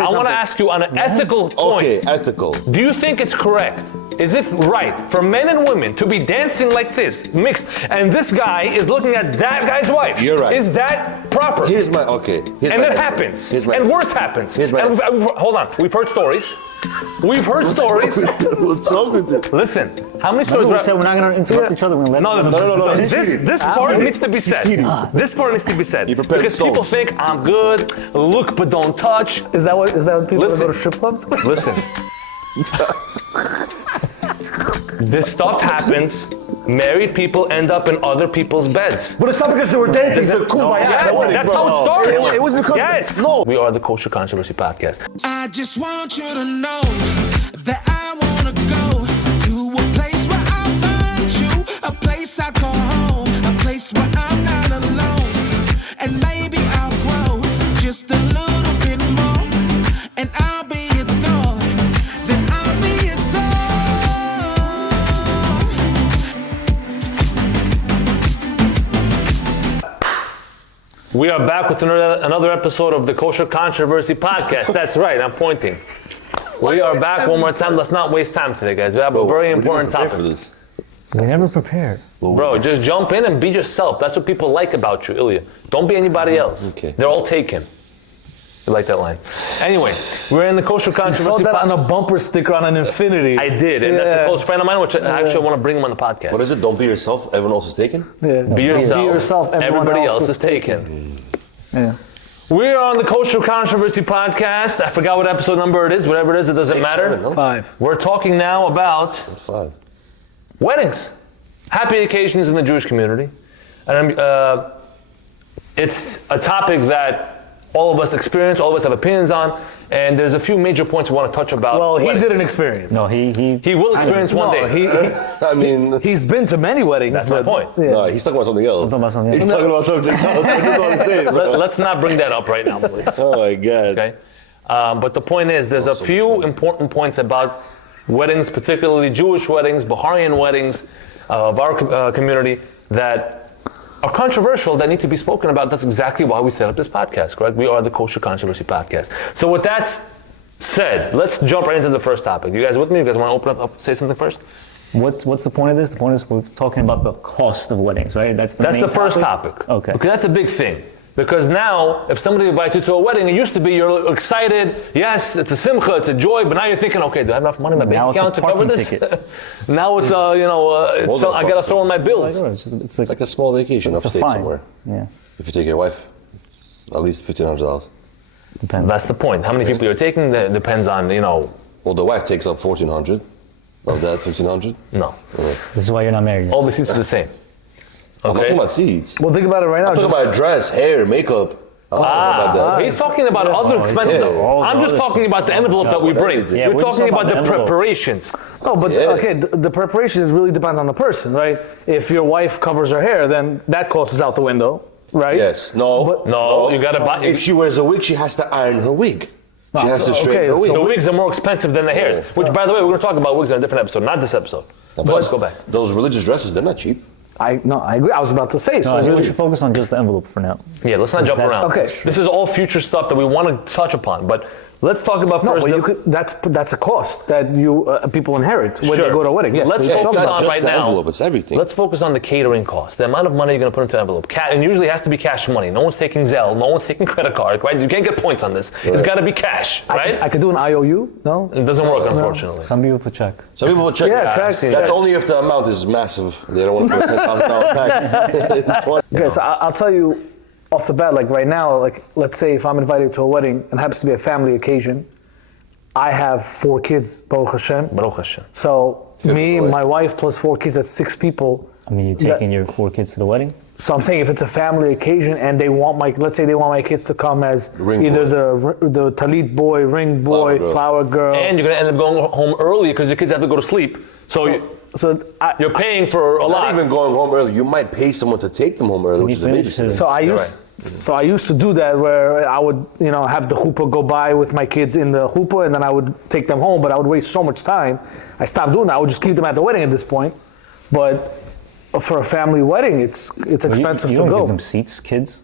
say I something. want to ask you on an ethical point. Okay, ethical. Do you think it's correct? Is it right for men and women to be dancing like this, mixed, and this guy is looking at that guy's wife? You're right. Is that proper? Here's my, okay. And that happens. And worse happens. Hold on. We've heard stories. We've heard stories. What's wrong with it? Listen, how many stories? We said we're not going to interrupt each other. We're going to let No. This part needs to be said. This part needs to be said. Because people think I'm good, look but don't touch. Is that what people that go to strip clubs? Listen. This stuff happens. Married people end up in other people's beds. But it's not because they were dancing. It's the kumbaya. Yes, that's how it starts. It was because no. We are the Kosher Controversy Podcast. I just want you to know that I want to go to a place where I find you, a place I call home, a place where I'm not alone. And maybe I'll grow just a little bit more, and I'll be adored. Then I'll be adored. We are back with another episode of the Kosher Controversy Podcast. That's right, I'm pointing. We are back one more time. Let's not waste time today, guys. We have a very important topic. For this. We never prepared. Bro, just jump in and be yourself. That's what people like about you, Ilya. Don't be anybody else. Okay. They're all taken. You like that line. Anyway, we're in the Kosher I Controversy saw that on a bumper sticker on an Infinity. I did, and that's a close friend of mine, which I actually want to bring him on the podcast. What is it? Don't be yourself. Everyone else is taken? Yeah. Be yourself. Everybody else is taken. Yeah. We're on the Kosher Controversy Podcast. I forgot what episode number it is. Whatever it is, it doesn't matter. 7, no? 5. We're talking now about 5. weddings, happy occasions in the Jewish community. And it's a topic that all of us experience, all of us have opinions on, and there's a few major points we want to touch about. Well, he weddings. didn't experience. No, he will experience one day. I mean, He's been to many weddings. That's my point. Yeah. no, he's talking about something else. He's talking about something else. I just want to say it, bro. Let's not bring that up right now, please. Oh my God. Okay? But the point is, there's a few important points about weddings, particularly Jewish weddings, Baharian weddings of our community that are controversial, that need to be spoken about. That's exactly why we set up this podcast, correct? We are the Kosher Controversy Podcast. So with that said, let's jump right into the first topic. You guys with me? You guys want to open up, say something first? What's the point of this? The point is we're talking about the cost of weddings, right? That's the first topic. Okay. Because that's a big thing. Because now, if somebody invites you to a wedding, it used to be you're excited, yes, it's a simcha, it's a joy, but now you're thinking, okay, do I have enough money in my bank account to cover this? Now it's, I got to throw in my bills. It's like a small vacation upstate somewhere. Yeah. If you take your wife, at least $1,500. Depends. That's the point. How many people you're taking depends on, Well, the wife takes up $1,400. Of that, $1,500? No. This is why you're not married yet. All the seats are the same. I'm Okay? talking about seeds. Well, think about it right now. I'm talking about dress, hair, makeup. I'm talking about that. He's talking about other expenses. I'm just talking about the envelope that we bring. Yeah, You're we're just talking about the envelope. preparations. No, but okay, the preparations really depend on the person, right? If your wife covers her hair, then that cost is out the window, right? Yes. No. No, you got to buy. If she wears a wig, she has to iron her wig. She has to straighten her wig. The wigs are more expensive than the hairs. Which, by the way, we're going to talk about wigs in a different episode, not this episode. But let's go back. Those religious dresses, they're not cheap. I agree. I was about to say. No, I think we should focus on just the envelope for now. Yeah, let's not jump around. Okay. This is all future stuff that we want to touch upon, but let's talk about No, first. but that's a cost that people inherit when they go to a wedding. Yes, Let's It's focus not on just right the now. envelope, it's everything. Let's focus on the catering cost, the amount of money you're going to put into an envelope. And usually it has to be cash money. No one's taking Zelle, no one's taking credit card, right? You can't get points on this. It's got to be cash, right? I could do an IOU. No. It doesn't work, unfortunately. Some people put check. Some people will check. Yeah, check. That's only if the amount is massive. They don't want to put a $10,000 pack. Okay, so I'll tell you off the bat, like right now, like let's say if I'm invited to a wedding and happens to be a family occasion, I have 4 kids, Baruch Hashem. Baruch Hashem. So me, my wife, plus 4 kids, that's 6 people. I mean, you're taking your 4 kids to the wedding? So I'm saying if it's a family occasion and they want let's say they want my kids to come as Ring either boy. the talit boy, ring boy, flower girl. And you're going to end up going home early because your kids have to go to sleep. You're paying for a lot. Not even going home early. You might pay someone to take them home early, which is a babysitter. So I used to do that where I would, have the chuppah go by with my kids in the chuppah and then I would take them home, but I would waste so much time. I stopped doing that. I would just keep them at the wedding at this point. But for a family wedding, it's expensive you to don't go. give them seats, kids?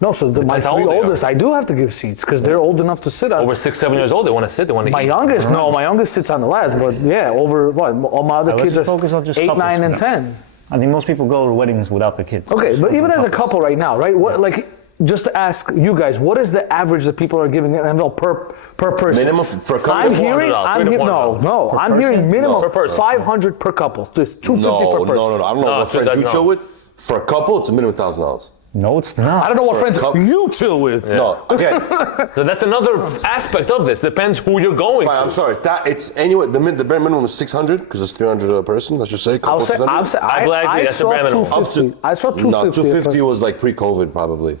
No, so my Depends how three old they are. oldest, I do have to give seats because they're old enough to sit on. Over 6, 7 years old, they want to sit, they want to My eat. youngest, no, my youngest sits on the last, but yeah, over what? All my other Let's kids just are focus on just 8, couples 9, for and now. 10. I think most people go to weddings without their kids. Okay, but even as a couple right now, right? What, like, just to ask you guys, what is the average that people are giving an envelope per person? Minimum for a couple? I'm hearing, $400, I'm hearing, $400. no, I'm hearing minimum No, per person. 500 per couple, just 250 No, per person. no. I don't know No, what friends so you that- chill no. with. For a couple, it's a minimum $1,000. No, it's not. I don't know what For a friends couple- you chill with. No, again, So that's another aspect of this. Depends who you're going fine, to. I'm sorry. That it's anyway. The bare minimum is 600 because it's 300 a person. Let's just say. I'll say, 600. I gladly, that's the saw bare minimum. 250. I saw 250. No, 250 was like pre-COVID probably.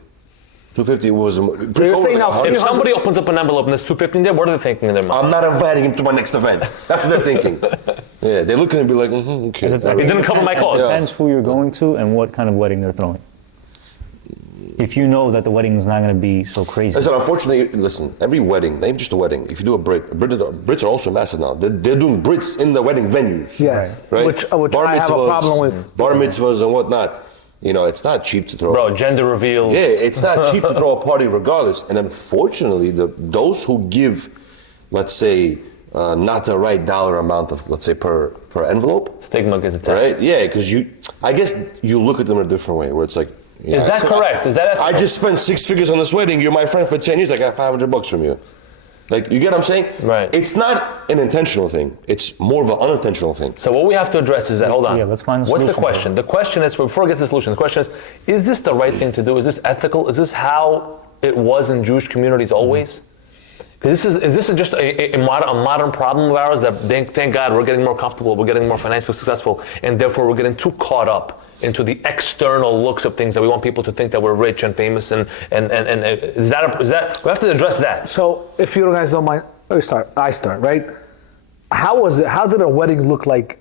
250 was pre-COVID. you're saying now like 100. If somebody opens up an envelope and there's 250 in there, what are they thinking in their mind? I'm not inviting him to my next event. That's what they're thinking. Yeah, they're looking and be like, okay. It didn't cover my It cost. depends who you're going to and what kind of wedding they're throwing. If you know that the wedding is not going to be so crazy. Listen, unfortunately, listen, every wedding, not even just a wedding, if you do a Brits are also massive now. They're doing Brits in the wedding venues. Yes, Right? which I have a problem with. Bar mitzvahs and whatnot. You know, it's not cheap to throw. Bro, gender reveals. Yeah, it's not cheap to throw a party regardless. And unfortunately, those who give, let's say, not the right dollar amount of, let's say, per envelope, Stigma gets attached. right? Yeah, because I guess you look at them in a different way, where it's like, Is that so correct? Is that ethical? I just spent 6 figures on this wedding. You're my friend for 10 years. I got $500 from you. Like, you get what I'm saying? Right. It's not an intentional thing. It's more of an unintentional thing. So what we have to address is that, hold on. Yeah, let's find a What's the solution. question? The question is, before we get to the solution, the question is this the right thing to do? Is this ethical? Is this how it was in Jewish communities always? Because is this just a modern problem of ours that thank God we're getting more comfortable, we're getting more financially successful, and therefore we're getting too caught up into the external looks of things that we want people to think that we're rich and famous and is that we have to address that. So, if you guys don't mind, I start, right? How was it? How did a wedding look like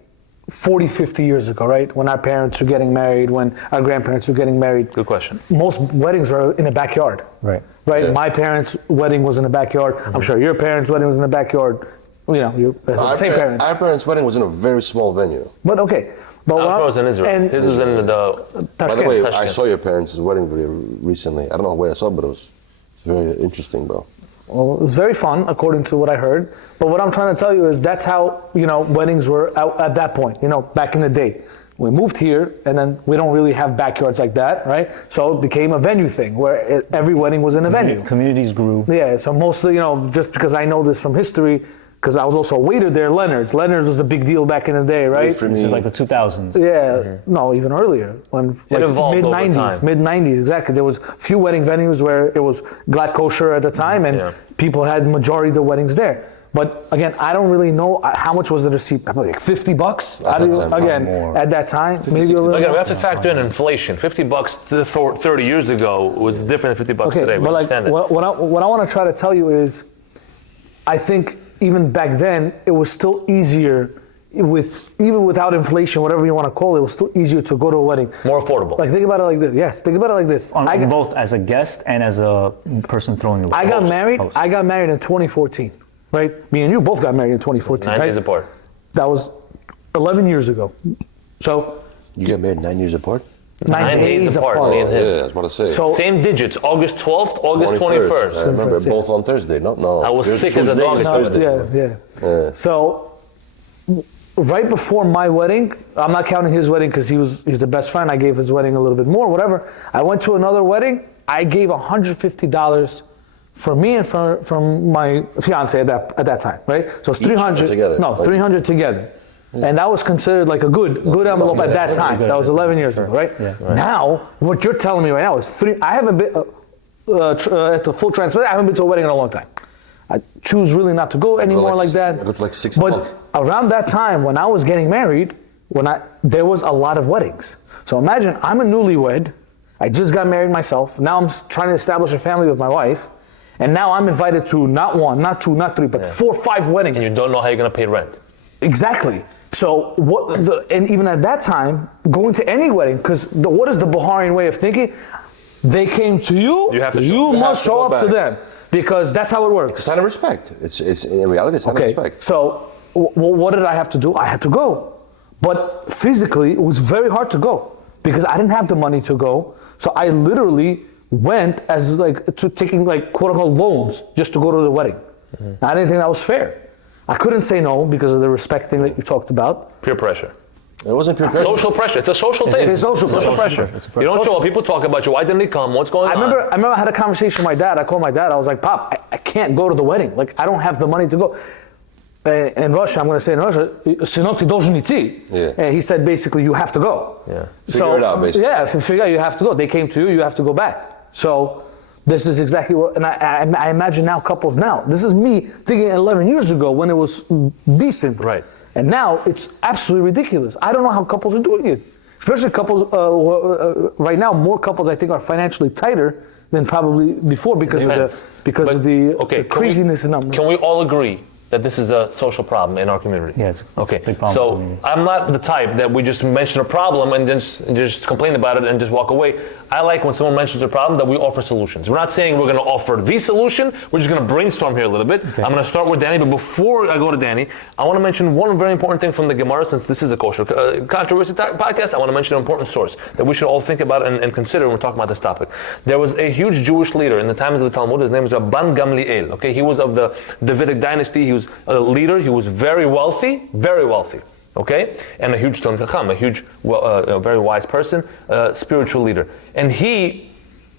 40, 50 years ago, right? When our parents were getting married, when our grandparents were getting married. Good question. Most weddings are in a backyard. Right. Right? Yeah. My parents' wedding was in the backyard. I'm sure your parents' wedding was in the backyard. You know, you're the same parents. Our parents' wedding was in a very small venue. But okay. But Ours was in Israel. and His was in the By the way, I Tashkent. saw your parents' wedding video recently. I don't know where I saw it, but it was very interesting, bro. Well, it was very fun, according to what I heard. But what I'm trying to tell you is that's how, weddings were at that point, back in the day. We moved here, and then we don't really have backyards like that, right? So it became a venue thing, where every wedding was in a venue. Communities grew. Yeah, so mostly, just because I know this from history, because I was also a waiter there, Leonard's. Leonard's was a big deal back in the day, right? For This me, is like the 2000s. Yeah, no, even earlier. When evolved over mid-90s, time. mid-90s, exactly. There was few wedding venues where it was glad kosher at the time, and Yeah. people had majority of the weddings there. But again, I don't really know how much was the receipt. Probably like $50. At that time, Again, more. at that time, maybe a little. Again, we more. have to factor in inflation. $50 30 years ago was different than $50 Okay, today. We but like understand it. what I want to try to tell you is, I think even back then it was still easier even without inflation, whatever you want to call it, it was still easier to go to a wedding. More affordable. Like think about it like this. Yes, think about it like this. On both as a guest and as a person throwing the I got host. married. Host. I got married in 2014. Right? Me and you both got married in 2014. 9 right? days apart. That was 11 years ago. So you got married 9 years apart? 9 days apart. Me and him. Yeah, that's what I say. So Same digits. August 12th, August 21st. I remember 21st, yeah. both on Thursday. No. I was Yours sick as a Tuesday, dog. yours No, Thursday. yeah. So right before my wedding, I'm not counting his wedding because he's the best friend. I gave his wedding a little bit more, whatever. I went to another wedding. I gave $150 for me and from my fiance at that time, right? So it's Each or 300 together? No, 300 together. And that was consired like a good envelope at that time. That was 11 years ago, right? Yeah. Now, what you're telling me right now is I haven't been at the full transfer. I haven't been to a wedding in a long time. I choose really not to go anymore like that. I go to like 6 But months. around that time, when I was getting married, there was a lot of weddings. So imagine I'm a newlywed. I just got married myself. Now I'm trying to establish a family with my wife. And now I'm invited to not one, not two, not three, but 4 or 5 weddings. And you don't know how you're going to pay rent. Exactly. So and even at that time, going to any wedding, because what is the Baharian way of thinking? They came to you. You have to you show- must you have show to up go to back. them because that's how it works. It's a sign of respect. It's in reality, it's a sign of respect. So what did I have to do? I had to go, but physically it was very hard to go because I didn't have the money to go. So I literally went as like to taking like quote unquote loans just to go to the wedding. I didn't think that was fair. I couldn't say no because of the respect thing that you talked about. Peer pressure. It wasn't peer pressure. Social pressure. It's a social thing. It's social pressure. You don't show up. People talk about you. Why didn't he come? What's going on? I remember I had a conversation with my dad. I called my dad. I was like, Pop, I can't go to the wedding. Like, I don't have the money to go. In Russia, I'm going to say in Russia, synok ty должен идти. And he said, basically, you have to go. Yeah. Figure it out, basically. Yeah, figure out you have to go. They came to you, you have to go back. So this is exactly what, and I imagine now couples now. This is me thinking 11 years ago when it was decent. Right. And now it's absolutely ridiculous. I don't know how couples are doing it. Especially couples, right now, more couples I think are financially tighter than probably before because of the craziness in numbers. Can we all agree that this is a social problem in our community? Yes. Okay. A big problem So I'm not the type that we just mention a problem and just complain about it and just walk away. I like when someone mentions a problem that we offer solutions. We're not saying we're going to offer the solution. We're just going to brainstorm here a little bit. Okay. I'm going to start with Danny, but before I go to Danny, I want to mention one very important thing from the Gemara. Since this is a Kosher Controversy Podcast, I want to mention an important source that we should all think about and consider when we're talking about this topic. There was a huge Jewish leader in the times of the Talmud. His name was Rabban Gamliel. Okay, he was of the Davidic dynasty. He was a leader. He was very wealthy. Okay, and a huge Talmud Chacham, a huge, very wise person, spiritual leader. And he,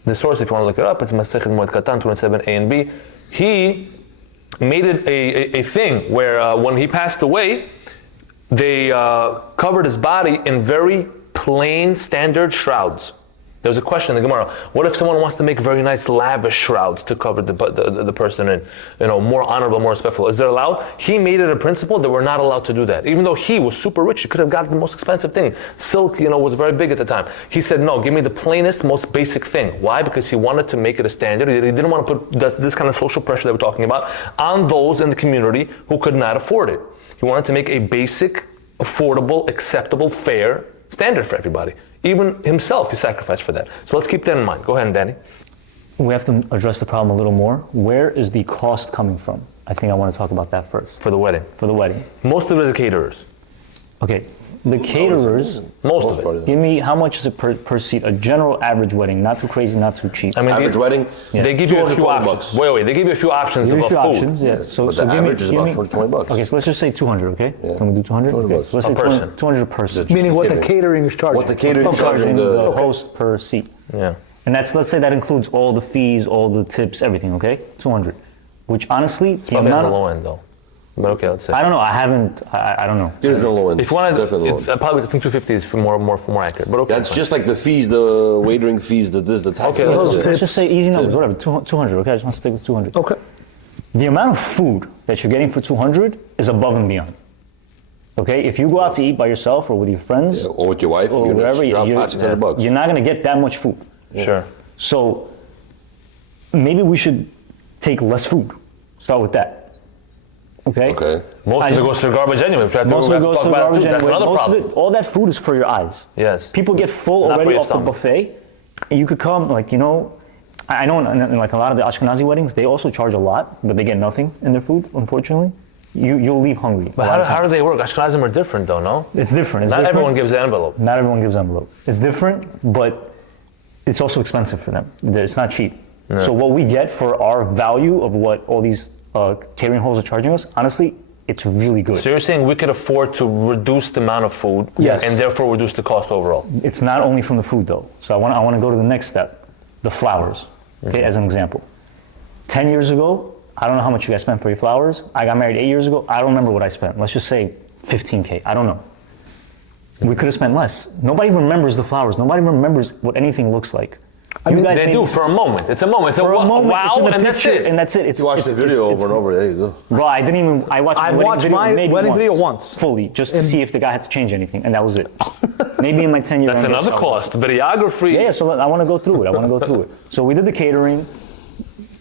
the source, if you want to look it up, it's Masechet Moed 27a and b. He made it a thing where when he passed away, they covered his body in very plain, standard shrouds. There was a question in the Gemara: what if someone wants to make very nice, lavish shrouds to cover the person in, more honorable, more respectful? Is it allowed? He made it a principle that we're not allowed to do that. Even though he was super rich, he could have gotten the most expensive thing. Silk, was very big at the time. He said, no, give me the plainest, most basic thing. Why? Because he wanted to make it a standard. He didn't want to put this kind of social pressure that we're talking about on those in the community who could not afford it. He wanted to make a basic, affordable, acceptable, fair standard for everybody. Even himself, he sacrificed for that. So let's keep that in mind. Go ahead, Danny. We have to address the problem a little more. Where is the cost coming from? I think I want to talk about that first. For the wedding. Most of it is caterers. Okay, the caterers. Most of it. Give me, how much is it per seat? A general average wedding, not too crazy, not too cheap. I mean, average wedding. They give you a few options. Wait. They give you a few options about food. Options, yeah. So the average is about $20. Okay, so let's just say 200. Okay. Yeah. Can we do 200? $200 so let's say 200 per person. Meaning what the catering is charging. What the catering is charging the host per seat. Yeah. And let's say that includes all the fees, all the tips, everything. Okay, 200. Which honestly, it's probably on the low end though. But okay, let's say. I don't know. I don't know. There's no low end. If you want to, probably I think 250 is for more accurate. But okay. That's just like the fees, the waitering fees, the tax. Okay, let's just say easy numbers, whatever. 200. Okay, I just want to stick with 200. Okay. The amount of food that you're getting for 200 is above and beyond. Okay, if you go out to eat by yourself or with your friends, or with your wife, or wherever, $500-$600. You're not going to get that much food. Yeah. Sure. So maybe we should take less food. Start with that. Okay. Most of it goes to the garbage anyway. Most of it goes to the garbage anyway. That's another problem. All that food is for your eyes. Yes. People get full already off the buffet. And you could come, I know in like a lot of the Ashkenazi weddings, they also charge a lot, but they get nothing in their food, unfortunately. You'll leave hungry. But how do they work? Ashkenazim are different though, no? It's different. Not everyone gives the envelope. Not everyone gives envelope. It's different, but it's also expensive for them. It's not cheap. No. So what we get for our value of what all these catering halls are charging us, honestly, it's really good. So you're saying we could afford to reduce the amount of food, yes, and therefore reduce the cost overall? It's not only from the food though. So I want to go to the next step, the flowers. Okay, as an example. 10 years ago, I don't know how much you guys spent for your flowers. I got married 8 years ago. I don't remember what I spent. Let's just say 15K. I don't know. We could have spent less. Nobody remembers the flowers. Nobody remembers what anything looks like. I mean, they do for a moment. It's a moment. It's a moment. Wow, and that's it. And that's it. You watch the video over and over. There you go. Bro, I watched my wedding video once. Fully, just to see if the guy had to change anything, and that was it. Maybe in my 10-year That's another cost. Videography. Yeah, so I want to go through it. So we did the catering.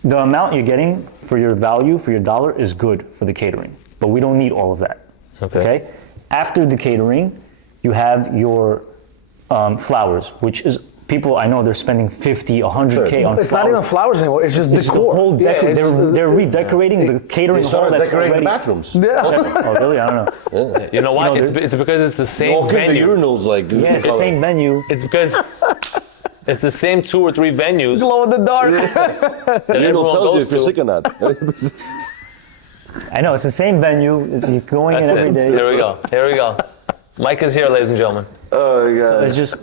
The amount you're getting for your value, for your dollar, is good for the catering. But we don't need all of that. Okay? After the catering, you have your flowers, which is, people I know they're spending 50, 100K on flowers. It's not even flowers anymore. It's just decor. The whole they're redecorating the catering hall that's decorating already. the bathrooms. Yeah. Oh, really? I don't know. Yeah. You know why? It's because it's the same venue. venue. The urinals, like, yeah, it's the same venue. It's because It's the same 2 or 3 venues. Glow in the dark. that It'll everyone tell you goes if you're to. sick or not. I know, it's the same venue. You're going in That's every it. day. Here we go. Here we go. Mike is here, ladies and gentlemen. Oh, my God. It's just,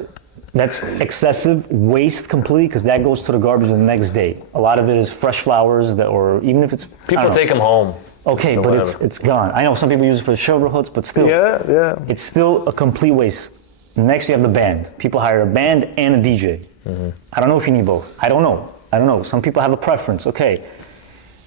that's excessive waste completely because that goes to the garbage the next day. A lot of it is fresh flowers that, or even if it's, I People don't know. take them home. Okay, or but whatever. it's gone. I know some people use it for the showrohoods, but still, Yeah. it's still a complete waste. Next, you have the band. People hire a band and a DJ. I don't know if you need both. I don't know. Some people have a preference. Okay,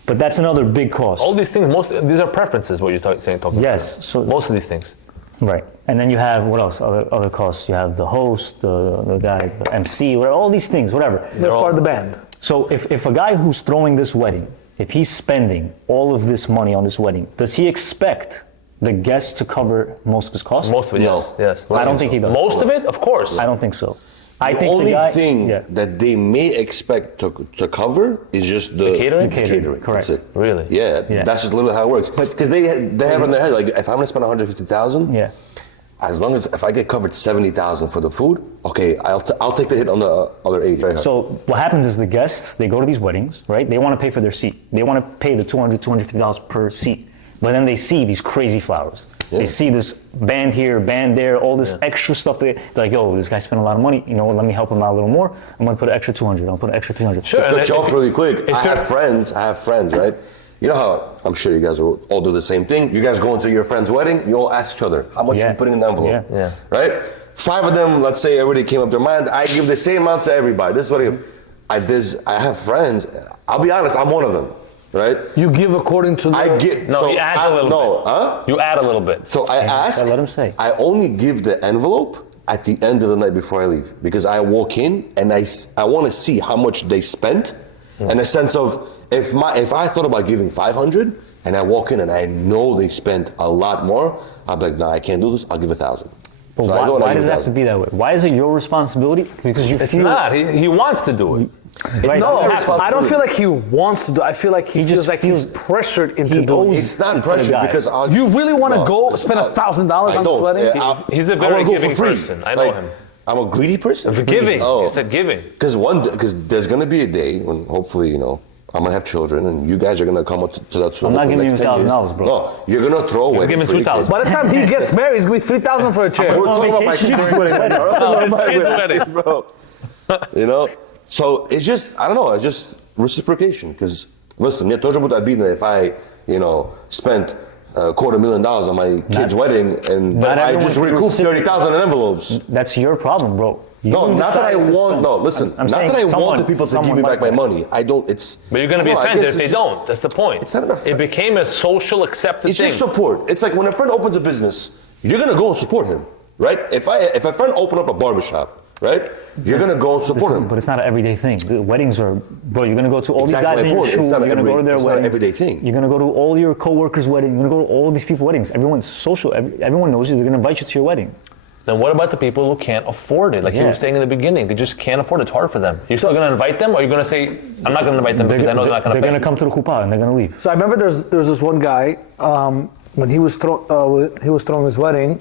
but that's another big cost. All these things, these are preferences. What you're talking about. Yes. So Most of these things. right, and then you have what else? Other costs. You have the host, the guy, the MC, whatever. All these things, whatever. That's part of the band. So if a guy who's throwing this wedding, if he's spending all of this money on this wedding, does he expect the guests to cover most of his costs? Most of it, No. yes. I don't think he does. Most of it, of course. I don't think so. I The think only the guy, thing yeah. that they may expect to cover is just the catering? The catering, correct. That's it. Really? Yeah, Yeah. that's just literally how it works. Because they have in their head, like, if I'm gonna spend 150,000, Yeah. as long as if I get covered 70,000 for the food, okay, I'll take the hit on the other 80. So what happens is the guests, they go to these weddings, right? They want to pay for their seat. They want to pay the $250 per seat. But then they see these crazy flowers. Yeah. They see this band here, band there, all this extra stuff. They're like, yo, this guy spent a lot of money. You know what, let me help him out a little more. I'm going to put an extra 200. I'll put an extra 300. Sure. To cut you off really quick, I you're- have friends, right? You know how, I'm sure you guys will all do the same thing. You guys go into your friend's wedding, you all ask each other, how much Yeah. you putting in the envelope? Yeah. Right? 5 of them, let's say, already came up their mind. I give the same amount to everybody. This is what I have friends, I'll be honest, I'm one of them, right? You give according to the... I get, No, you add a little no, bit. huh? You add a little bit. So I ask, let him say. I only give the envelope at the end of the night before I leave because I walk in and I want to see how much they spent in a sense of if I thought about giving 500 and I walk in and I know they spent a lot more, I'm like, no, I can't do this. I'll give 1,000. But So I go and I why give does it have to 1,000. be that way? Why is it your responsibility? Because you It's feel... not. He wants to do it. Right, No, not it I don't feel like he wants to do. I feel like he He feels just like he's feels- pressured into he doing owes it. It's not It's the pressure guy. because I'll, You really want to no, go listen, spend $1,000 I on this don't. wedding? He's a I very wanna go giving for free. person. I know him. I'm a greedy person. For giving. Oh. You said giving. Because there's gonna be a day when hopefully I'm gonna have children and you guys are gonna come up to that. I'm not giving you $1,000, bro. No, you're gonna throw away. giving $2,000. By the time he gets married, it's going to be $3,000 for a chair. We're talking about my vacation kids' during wedding. the We're talking about my his wedding, bro. You know, so it's just I don't know. It's just reciprocation. Because listen, мне тоже будет обидно if I spent $250,000 on my kid's wedding and Not I everyone just can recouped reciprocate. 30,000 in envelopes. That's your problem, bro. You No, not that I decide to want. spend. No, listen. I'm Not saying that I want someone- the people to give someone me back like my that. money. I don't. It's. But you're going to be I don't know, I offended guess if they it's- don't. That's the point. It's not an offense. It became a social accepted It's thing. just support. It's like when a friend opens a business, you're gonna go and support him, right? If a friend open up a barbershop, right? You're gonna go and support him. But it's not an everyday thing. The weddings are, bro, you're gonna go to all Exactly these guys my in your point. shoe, It's you're not gonna go to their it's not an weddings. everyday thing. You're gonna go to all your co-workers' weddings, you're gonna go to all these people's weddings. Everyone's social, everyone knows you, they're gonna invite you to your wedding. Then what about the people who can't afford it? Like you Yeah. were saying in the beginning, they just can't afford it. It's hard for them. You're still going to invite them, or you're going to say, I'm not going to invite them because I know they're not going to They're pay? gonna come to the chuppah and they're gonna leave. So I remember there's this one guy when he was throwing his wedding.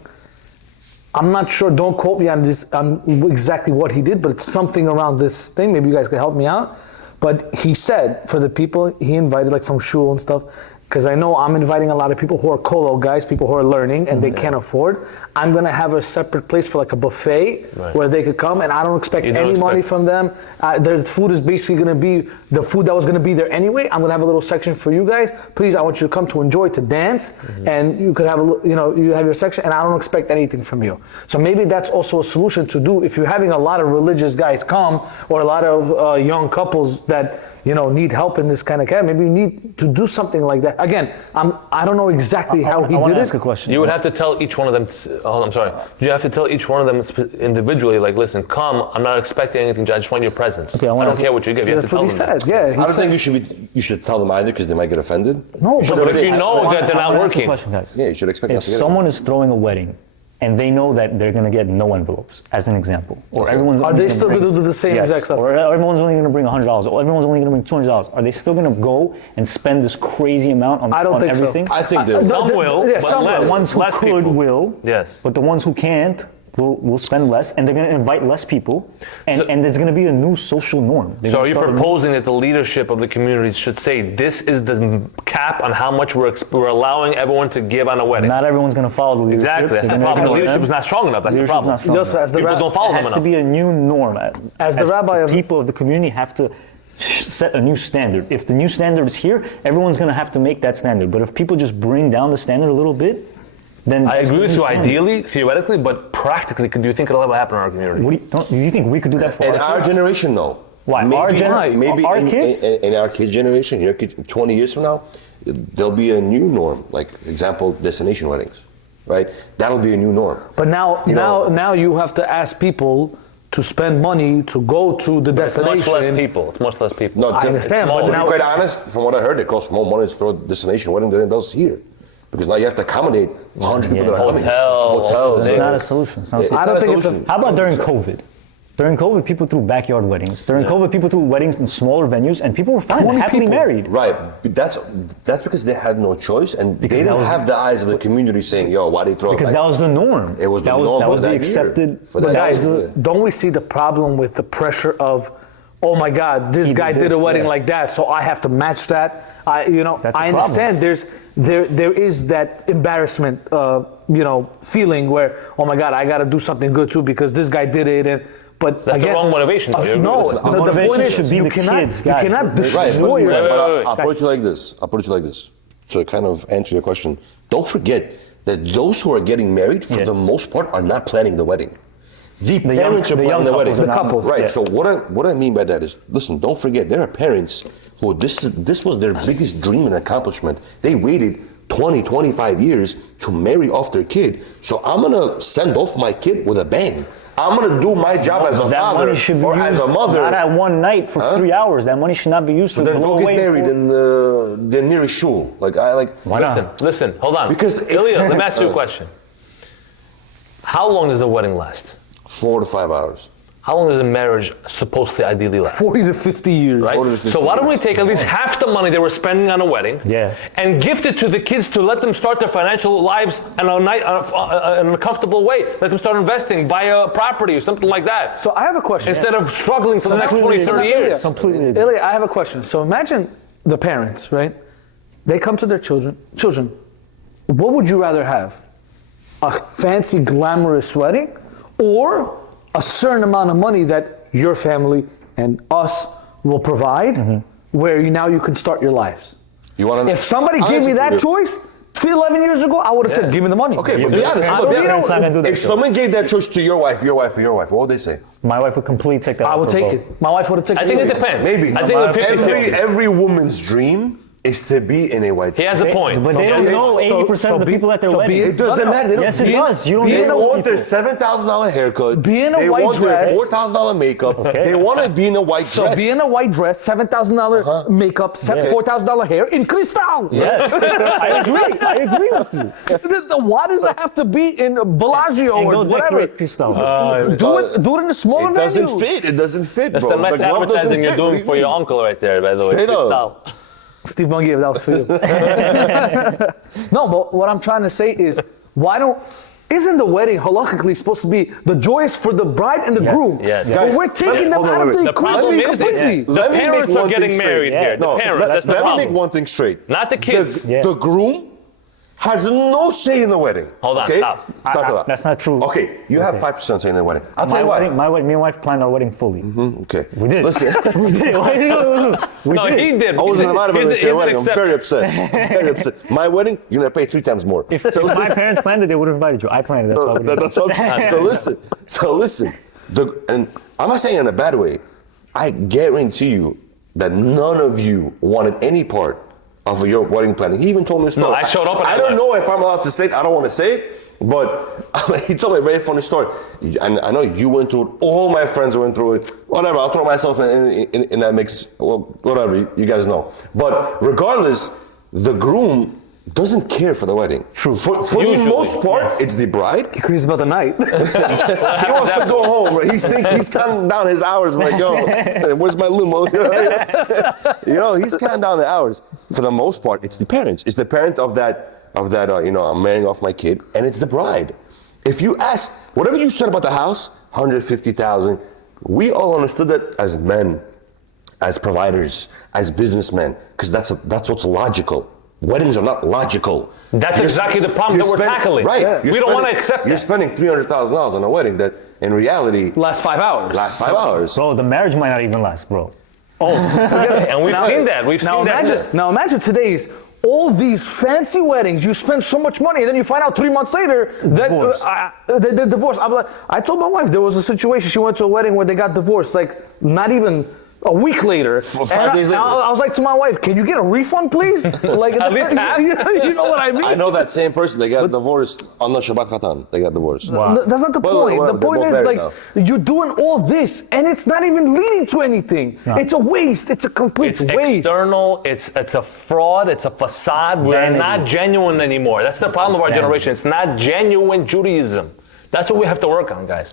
I'm not sure. Don't quote me on this on exactly what he did, but it's something around this thing. Maybe you guys can help me out. But he said for the people he invited, like from shul and stuff, because I know I'm inviting a lot of people who are kolo guys, people who are learning and they can't afford. I'm gonna have a separate place for like a buffet where they could come, and I don't expect You don't any money expect- from them. Their food is basically gonna be the food that was gonna be there anyway. I'm gonna have a little section for you guys. Please, I want you to come to enjoy, to dance, and you could have you have your section, and I don't expect anything from you. So maybe that's also a solution to do if you're having a lot of religious guys come or a lot of young couples that need help in this kind of maybe you need to do something like that. Again, I don't know exactly how he I want did to it. ask a question. You would have to tell each one of them, I'm sorry. You have to tell each one of them individually, like, listen, come, I'm not expecting anything, I just want your presence. Okay, I I wanna don't care what you give, See, you have that's to what tell he them. said. Yeah, he I don't said. think you should tell them either because they might get offended. No, But but if you know that they're not I wanna ask a working, question, guys. Yeah, you should expect If not to get someone is throwing a wedding and they know that they're going to get no envelopes, as an example, or everyone's Are only they gonna still bring- gonna do the same Yes, exact stuff? or everyone's only going to bring $100, or everyone's only going to bring $200, are they still going to go and spend this crazy amount on, I don't on think so. everything? I think there's. Some will, yeah, but some will. less. The ones who less could people. will, Yes. but the ones who can't, will spend less, and they're going to invite less people, and there's going to be a new social norm. They're So are gonna you start a new- proposing that the leadership of the communities should say this is the cap on how much we're allowing everyone to give on a wedding? Not everyone's going to follow the leadership. Exactly, that's They're the gonna problem. The ignore leadership them. is not strong enough. That's the Leadership's problem. not strong Yes, enough. as the People rab- don't follow It them has to enough. be a new norm. As the rabbi of- people of the community have to set a new standard. If the new standard is here, everyone's going to have to make that standard. But if people just bring down the standard a little bit, then I that's agree the with new you standard. ideally, theoretically, but practically, do you think it'll ever happen in our community? Do you think we could do that for In our our kids? generation, no. Why? Our generation? Maybe Our in, kids? In our kids' generation, your kids, 20 years from now, there'll be a new norm. Like, example, destination weddings, right? That'll be a new norm. But now, You know- now you have to ask people to spend money to go to the It's much destination. less people. It's much less people. No, I understand, but to now- be quite honest, from what I heard, it costs more money to throw a destination wedding than it does here. Because now you have to accommodate 100 people that are coming. Hotels. It's not a solution. It's not a It's solution. I don't not a think it's a- solution. How about during COVID? During COVID, people threw backyard weddings. During COVID, people threw weddings in smaller venues, and people were fine, 20 happily people. married. Right. But that's because they had no choice, and Because they that didn't was- have the eyes of the community saying, "Yo, why they throw?" Because that was the norm. It was the that norm That for was the that year. accepted. For But that guys, year. don't we see the problem with the pressure of, oh my God, this He guy did did a this, wedding yeah. like that, so I have to match that. That's a I understand. There is that embarrassment, feeling where, oh my God, I got to do something good too because this guy did it. But That's the again, wrong motivation, though. You're- no, listen, the point motivation is should be you the cannot, kids, you guys. cannot Right, destroy but yourself. I'll put it to you like this. I'll put it to you like this. To kind of answer your question, don't forget that those who are getting married, for the most part, are not planning the wedding. The parents are the young planning the wedding. couples are The not- couples. Right. Yeah. So what I mean by that is, listen, don't forget there are parents who this was their biggest dream and accomplishment. They waited 20, 25 years to marry off their kid. So I'm gonna send off my kid with a bang. I'm gonna do my job as a That father money should be or used as a mother. not at one night for 3 hours. That money should not be used So to then blow go get away. married in the nearest shul. Why not? Listen, hold on. Because Ilya, let me ask you a question. How long does the wedding last? 4 to 5 hours. How long does a marriage supposed to ideally last? 40 to 50 years. Right? 40 to 50 So why don't we years. take at least half the money they were spending on a wedding, Yeah. and gift it to the kids to let them start their financial lives in a comfortable way. Let them start investing, buy a property or something like that, So I have a question. instead of struggling for the next 20, 30 Ilya, years. Completely agree. Ilya, I have a question. So imagine the parents, right? They come to their children. What would you rather have? A fancy, glamorous wedding, or a certain amount of money that your family and us will provide, where now you can start your lives? You want to? If somebody gave me that choice 11 years ago, I would have said, give me the money. Okay, but be honest. I Look, don't parents not gonna do that, if though. someone gave that choice to your wife, what would they say? My wife would completely take that. I would for take both. it. My wife would have taken I think it. it depends. Maybe. I think it's 50-50. every woman's dream is to be in a white He has a point. But they don't know 80% of the people at their wedding. It doesn't matter. They don't- Yes, it does. You don't They know those want their people. $7,000 haircut. Be in a they white want dress. their $4,000 makeup. Okay. They want to be in a white So dress. be in a white dress, $7,000 makeup, $4,000 hair in cristal. Yes, I agree with you. Why does it have to be in Bellagio And or go whatever? decorate Cristal. Do it in a smaller It venue. doesn't fit. It doesn't fit, That's bro. the nice glove doesn't advertising you're fit. What do doing you for your mean? uncle right there, by the way. Straight up. Style. Steve Mungiev, that was for you. No, but what I'm trying to say is, isn't the wedding halakhically supposed to be the joy is for the bride and the groom? yes. But Guys, we're taking them hold on, out of wait, the wait. The problem equation is completely. the Let me make parents are one getting thing married straight. here. The No, parents, that's the let me problem. make one thing straight. Not the kids. The groom has no say in the wedding. Hold on, okay? stop. That's not true. Okay, you have 5% say in the wedding. I'll tell My you why. wedding, me and wife planned our wedding fully. Okay. We did. Listen. We did. Why did you- we No, did. he did. I wasn't invited He's to the the wedding. I'm exception. very upset. Very upset. My wedding, you're gonna pay 3 times more. If my parents planned it, they would have invited you. I planned it. That's why we did. That's okay. So listen. And I'm not saying it in a bad way. I guarantee you that none of you wanted any part of your wedding planning. He even told me a story. No, I showed up and I I don't left. know if I'm allowed to say it. I don't want to say it. But he told me a very funny story. And I know you went through it. All my friends went through it. Whatever. I'll throw myself in that mix. Well, whatever. You guys know. But regardless, the groom doesn't care for the wedding. True. For the Usually, most part, it's the bride. He cares about the night. He wants to go home. Right? He's counting down his hours. Like, yo, where's my limo? He's counting down the hours. For the most part, it's the parents. It's the parents of that. I'm marrying off my kid, and it's the bride. if you ask, whatever you said about the house, 150,000, we all understood that as men, as providers, as businessmen, because that's what's logical. Weddings are not logical. That's exactly the problem that we're tackling. Right. Yeah. We don't want to accept that. You're spending $300,000 on a wedding that, in reality, Last 5 hours. lasts 5 hours. Bro, the marriage might not even last, bro. And we've seen that. We've seen that. Now imagine today's all these fancy weddings. You spend so much money, and then you find out 3 months later that they're divorced. I told my wife there was a situation. She went to a wedding where they got divorced. Like not even a week later. 5 days later. I was like to my wife, "Can you get a refund, please?" Like At least half. You know what I mean? I know that same person. They got divorced on the Shabbat Khatan. They got divorced. That's not the point. The point is like you're doing all this, and it's not even leading to anything. It's a waste. It's a complete It's waste. external. It's a fraud. It's a facade. We're Vanity. not genuine anymore. That's the problem of our vanity. generation. It's not genuine Judaism. That's what we have to work on, guys.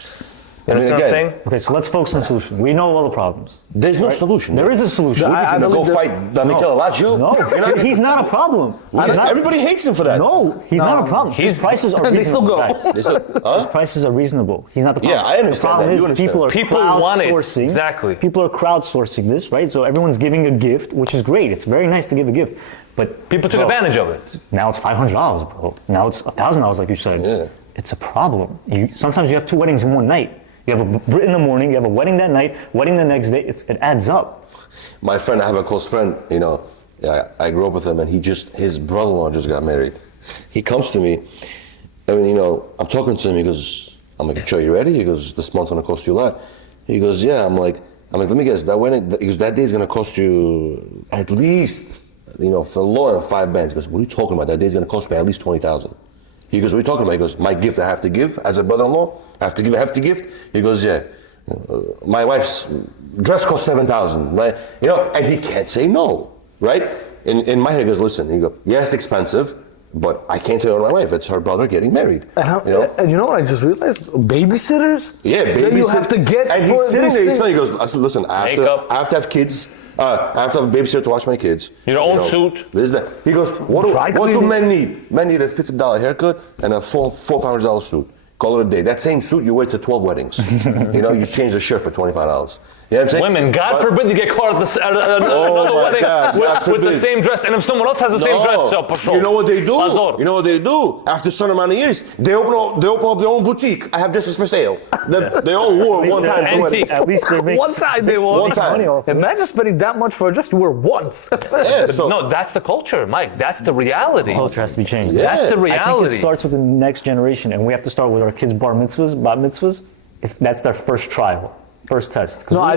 You I mean, understand what I'm again, saying? Okay, so let's focus on the solution. We know all the problems. There's no solution. There is a solution. I You're believe gonna go fight the Mikel Lazio? No, he's not a problem. Everybody hates him for that. No, he's not a problem. His prices are reasonable. They still go. guys. His prices are reasonable. He's not the problem. Yeah, I understand The problem that. is You understand. people People are want it. crowdsourcing. Exactly. People are crowdsourcing this, right? So everyone's giving a gift, which is great. It's very nice to give a gift. But People took advantage of it. now it's $500, bro. Now it's $1,000, like you said. Yeah. It's a problem. Sometimes you have 2 weddings in one night. You have a Brit in the morning, you have a wedding that night, wedding the next day. It adds up. My friend, I have a close friend, I grew up with him, and his brother-in-law just got married. He comes to me, and I'm talking to him, he goes, I'm like, Joe, you ready? He goes, this month's gonna cost you a lot. He goes, yeah. I'm like, let me guess, that wedding, that day's gonna cost you at least, for the lower 5 bands. He goes, what are you talking about? That day's gonna cost me at least 20,000. He goes, what are you talking about? He goes, my gift I have to give as a brother-in-law? I have to give a hefty gift? He goes, yeah. My wife's dress costs 7,000, right? And he can't say no, right? In my head, he goes, listen, he goes, yeah, it's expensive, but I can't say no to my wife. It's her brother getting married. And you know what I just realized? Babysitters? Yeah, that you have to get. And for he's sitting these there, things. he goes, I said, listen, I have to have kids. I have to have a babysitter to watch my kids. Your own suit. This, that. He goes, what do men need? Men need a $50 haircut and a $400 suit. Call it a day. That same suit you wear to 12 weddings. You change the shirt for $25. You know what I'm saying? Women, God forbid you get caught at another wedding with the same dress, and if someone else has the same dress, so for sure. You know what they do? Azor. You know what they do? After a certain amount of years, they open up their own boutique. I have dresses for sale. They all wore one time to weddings. At least they make One time they will. One time. money off it. Imagine spending that much for a dress you wear once. Yeah, so, No, that's the culture, Mike. That's the reality. Culture has to be changed. Yeah. That's the I think reality. it starts with the next generation, and we have to start with our kids' bar mitzvahs, bat mitzvahs, if that's their first trial, first test. Because I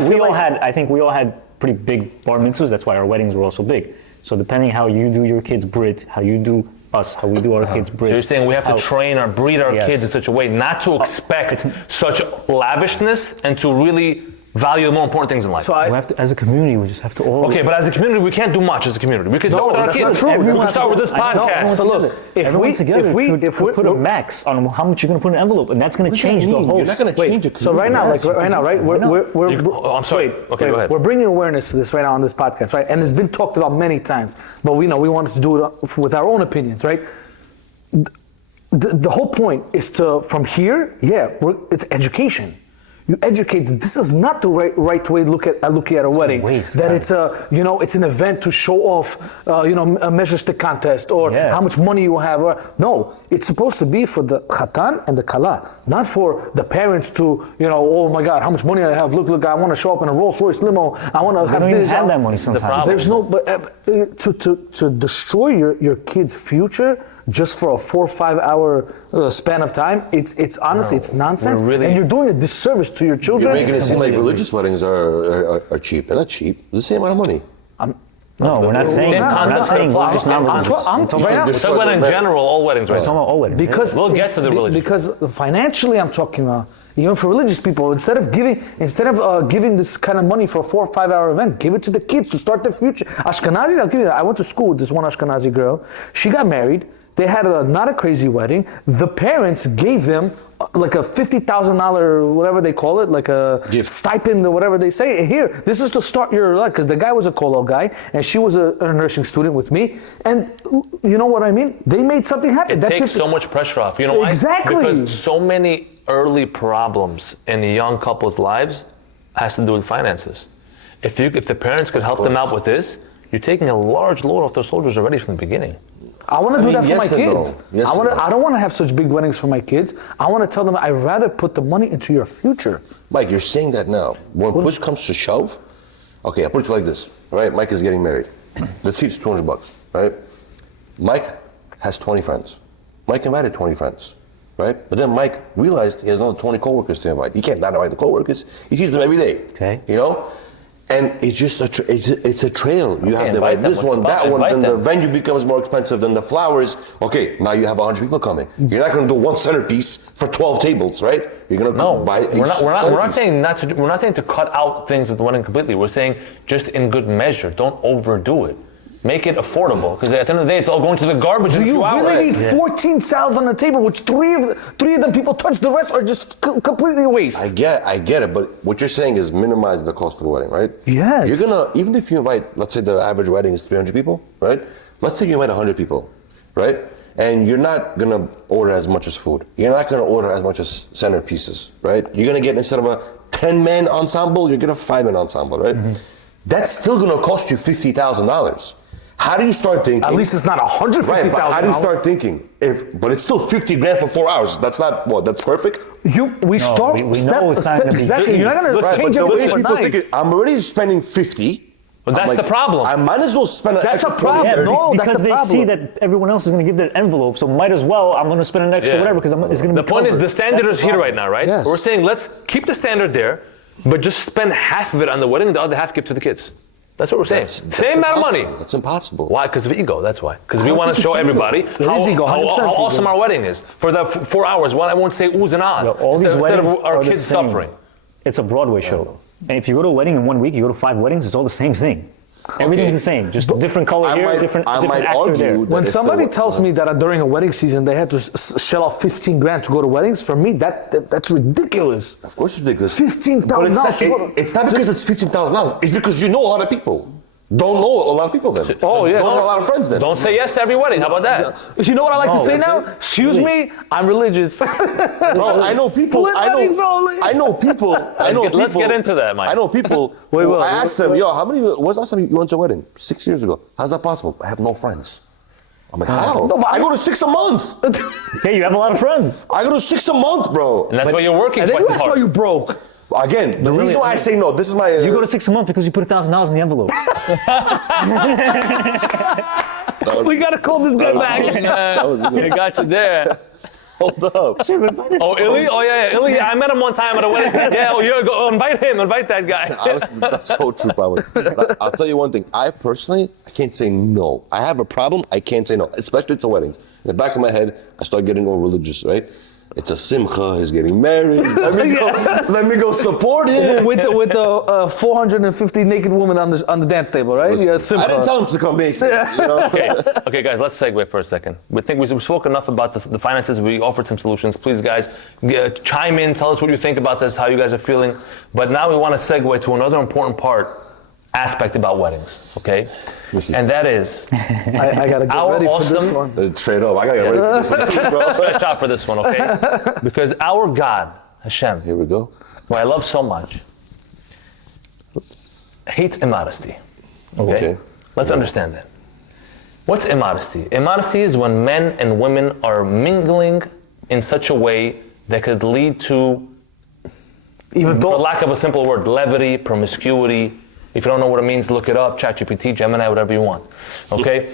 think we all had pretty big bar mitzvahs. That's why our weddings were also big. So depending how you do your kids' brit, how you do us, how we do our kids' brit. So you're saying we have to train or breed our Yes. kids in such a way not to expect such lavishness and to really value the more important things in life. So We have to, as a community, we just have to all. Okay, but as a community, we can't do much as a community. We can start with our that's kids. not true. We That's can not start with true. this I know. podcast. So look, if we put a max on how much you're going to put in an envelope, and that's going to change the whole. You're not going to change the community. So right now, I'm sorry. Okay, go ahead. We're bringing awareness to this right now on this podcast, right? And it's been talked about many times, but we wanted to do it with our own opinions, right? The whole point is from here, it's education. You educate that this is not the right way to look at a wedding. That it's it's an event to show off, a measure stick contest or how much money you have. No, it's supposed to be for the khatan and the kala, not for the parents to, oh my God, how much money I have. Look, I want to show up in a Rolls Royce limo. I want to have don't this. even have that money sometimes. There's no, but to destroy your kid's future just for a 4 or 5 hour span of time, it's honestly, it's nonsense. And you're doing a disservice to your children. You're making it seem like religious weddings are cheap. They're not cheap. They're the same amount of money. No, we're not saying. We're not saying just non-religious. I'm talking about in general, all weddings, right? We're talking about all weddings. Because we'll get to the religion. Because financially, I'm talking about. For religious people, instead of giving this kind of money for a 4 or 5 hour event, give it to the kids to start their future. Ashkenazis, I'll give you that. I went to school with this one Ashkenazi girl. She got married. They had not a crazy wedding. The parents gave them like a $50,000, whatever they call it, like a Gift. stipend or whatever they say. Here, this is to start your life, because the guy was a colo guy and she was a nursing student with me, and you know what I mean? They made something happen. It takes so much pressure off. You know why? Exactly. Because so many early problems in a young couple's lives has to do with finances. If the parents could help them out with this, you're taking a large load off their shoulders already from the beginning. I want to do that for yes my and kids. no. Yes and no. I don't want to have such big weddings for my kids. I want to tell them I'd rather put the money into your future. Mike, you're saying that now. When push comes to shove, okay, I'll put it like this. All right, Mike is getting married. Let's see, it's $200, right? Mike has 20 friends. Mike invited 20 friends, right? But then Mike realized he has another 20 coworkers to invite. He can't not invite the coworkers. He sees them every day. Okay. You know? And it's just it's a trail. You have to invite this one, that one, then the venue becomes more expensive, then the flowers. Okay, now you have 100 people coming. You're not going to do one centerpiece for 12 tables, right? You're going to buy. We're not saying to cut out things at the wedding completely. We're saying just in good measure. Don't overdo it. Make it affordable, because at the end of the day, it's all going to the garbage in a few hours. You really need 14 salads on the table, which three of them people touch. The rest are just completely a waste. I get it, but what you're saying is minimize the cost of the wedding, right? Yes. You're gonna, even if you invite, let's say the average wedding is 300 people, right? Let's say you invite 100 people, right? And you're not gonna order as much as food. You're not gonna order as much as centerpieces, right? You're gonna get, instead of a 10-man ensemble, you're gonna 5-man ensemble, right? Mm-hmm. That's still gonna cost you $50,000. How do you start thinking? At least it's not $150,000. Right, but how do you start thinking? But it's still $50,000 for 4 hours. That's not what? That's perfect. We know it's not gonna be exactly. You're not going to change everything everything overnight. I'm already spending 50. But that's the problem. I might as well spend an That's extra a problem. 20, 30. No, because that's a they problem. see that everyone else is going to give their envelope, so might as well, I'm going to spend an extra whatever, because it's going to be The point is, covered. the standard That's is the here problem. right now, right? Yes. We're saying let's keep the standard there, but just spend half of it on the wedding, the other half give to the kids. That's what we're saying. Same amount of money. That's impossible. Why? Because of ego, that's why. Because we want to show everybody how awesome our wedding is. For the 4 hours, I won't say oohs and ahs. All these instead of weddings our are the kids same. suffering. It's a Broadway show. And if you go to a wedding in 1 week, you go to 5 weddings, it's all the same thing. Everything's the same, just different color here, different actor there. When somebody tells me that during a wedding season they had to shell out $15,000 to go to weddings, for me that's ridiculous. Of course it's ridiculous. $15,000. It's not because it's $15,000. It's because you know a lot of people. Don't know a lot of people then. Oh, yes. Don't know a lot of friends then. Don't say yes to every wedding. How about that? You know what I like to say now? Excuse me, I'm religious. Bro, I know people. Let's get into that, Mike. I know people. I asked them, yo, when's the last time you went to a wedding? 6 years ago. How's that possible? I have no friends. I'm like, how? I go to 6 a month. Okay, you have a lot of friends. I go to 6 a month, bro. And that's why you're working And then twice as that's why hard. you broke. Again, the reason why I say no, this is my... You go to 6 a month because you put $1,000 in the envelope. We got to call this guy back. I got you there. Hold up. Oh, Illy? Oh, yeah. Illy, I met him one time at a wedding. Yeah, invite him. Invite that guy. Honestly, that's so true, probably. But I'll tell you one thing. I can't say no. I have a problem. I can't say no, especially to weddings. In the back of my head, I start getting all religious, right? It's a simcha. He's getting married. Let me go support him. With the 450 naked women on the dance table, right? Listen, Yeah, simcha. I didn't tell him to come make it. You know? Okay, guys, let's segue for a second. We spoke enough about the finances. We offered some solutions. Please, guys, chime in. Tell us what you think about this, how you guys are feeling. But now we want to segue to another important aspect about weddings, okay? And that is I got to get ready for this one. Straight up. I got to get ready for this one too, bro. Watch out for this one, okay? Because our God, Hashem, Here we go. who I love so much, hates immodesty. Okay? Let's understand that. What's immodesty? Immodesty is when men and women are mingling in such a way that could lead to, Even for lack of a simple word, levity, promiscuity. If you don't know what it means, look it up, ChatGPT, Gemini, whatever you want. Okay?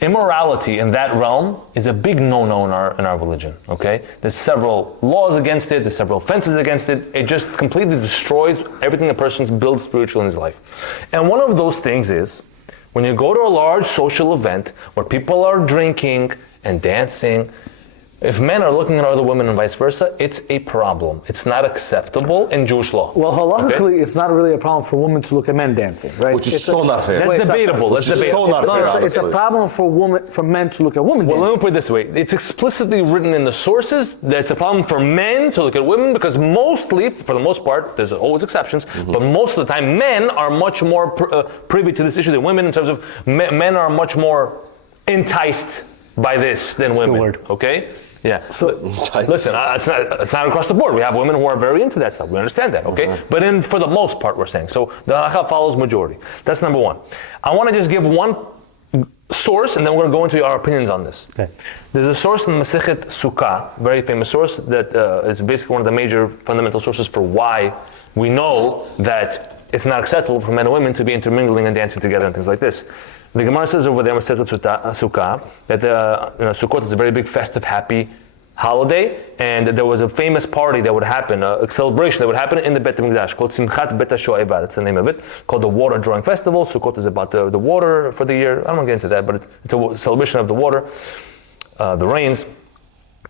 Immorality in that realm is a big no-no in our religion. Okay? There's several laws against it, there's several offenses against it. It just completely destroys everything a person builds spiritually in his life. And one of those things is when you go to a large social event where people are drinking and dancing, If men are looking at other women and vice versa, it's a problem. It's not acceptable in Jewish law. Well, halakhically, it's not really a problem for women to look at men dancing, right? Which is so not fair. That's debatable. That's debatable. So not fair. It's a problem for men to look at women Well, let me dancing. put it this way. It's explicitly written in the sources that it's a problem for men to look at women because mostly, for the most part, there's always exceptions, but most of the time, men are much more privy to this issue than women in terms of men are much more enticed by this than women. word. Okay? Yeah. So- Listen, it's not across the board. We have women who are very into that stuff. We understand that, okay? But for the most part, we're saying. So the halakha follows majority. That's number one. I want to just give one source, and then we're going to go into our opinions on this. Okay. There's a source in Masechet Sukkah, very famous source, that is basically one of the major fundamental sources for why we know that it's not acceptable for men and women to be intermingling and dancing together and things like this. The Gemara says over there, Masechet Sukkah, that Sukkot is a very big, festive, happy holiday, and there was a famous party that would happen, a celebration that would happen in the Bet HaMikdash called Simchat Bet HaShoeva. That's the name of it, called the Water Drawing Festival. Sukkot is about the water for the year. I don't want to get into that, but it's a celebration of the water, the rains.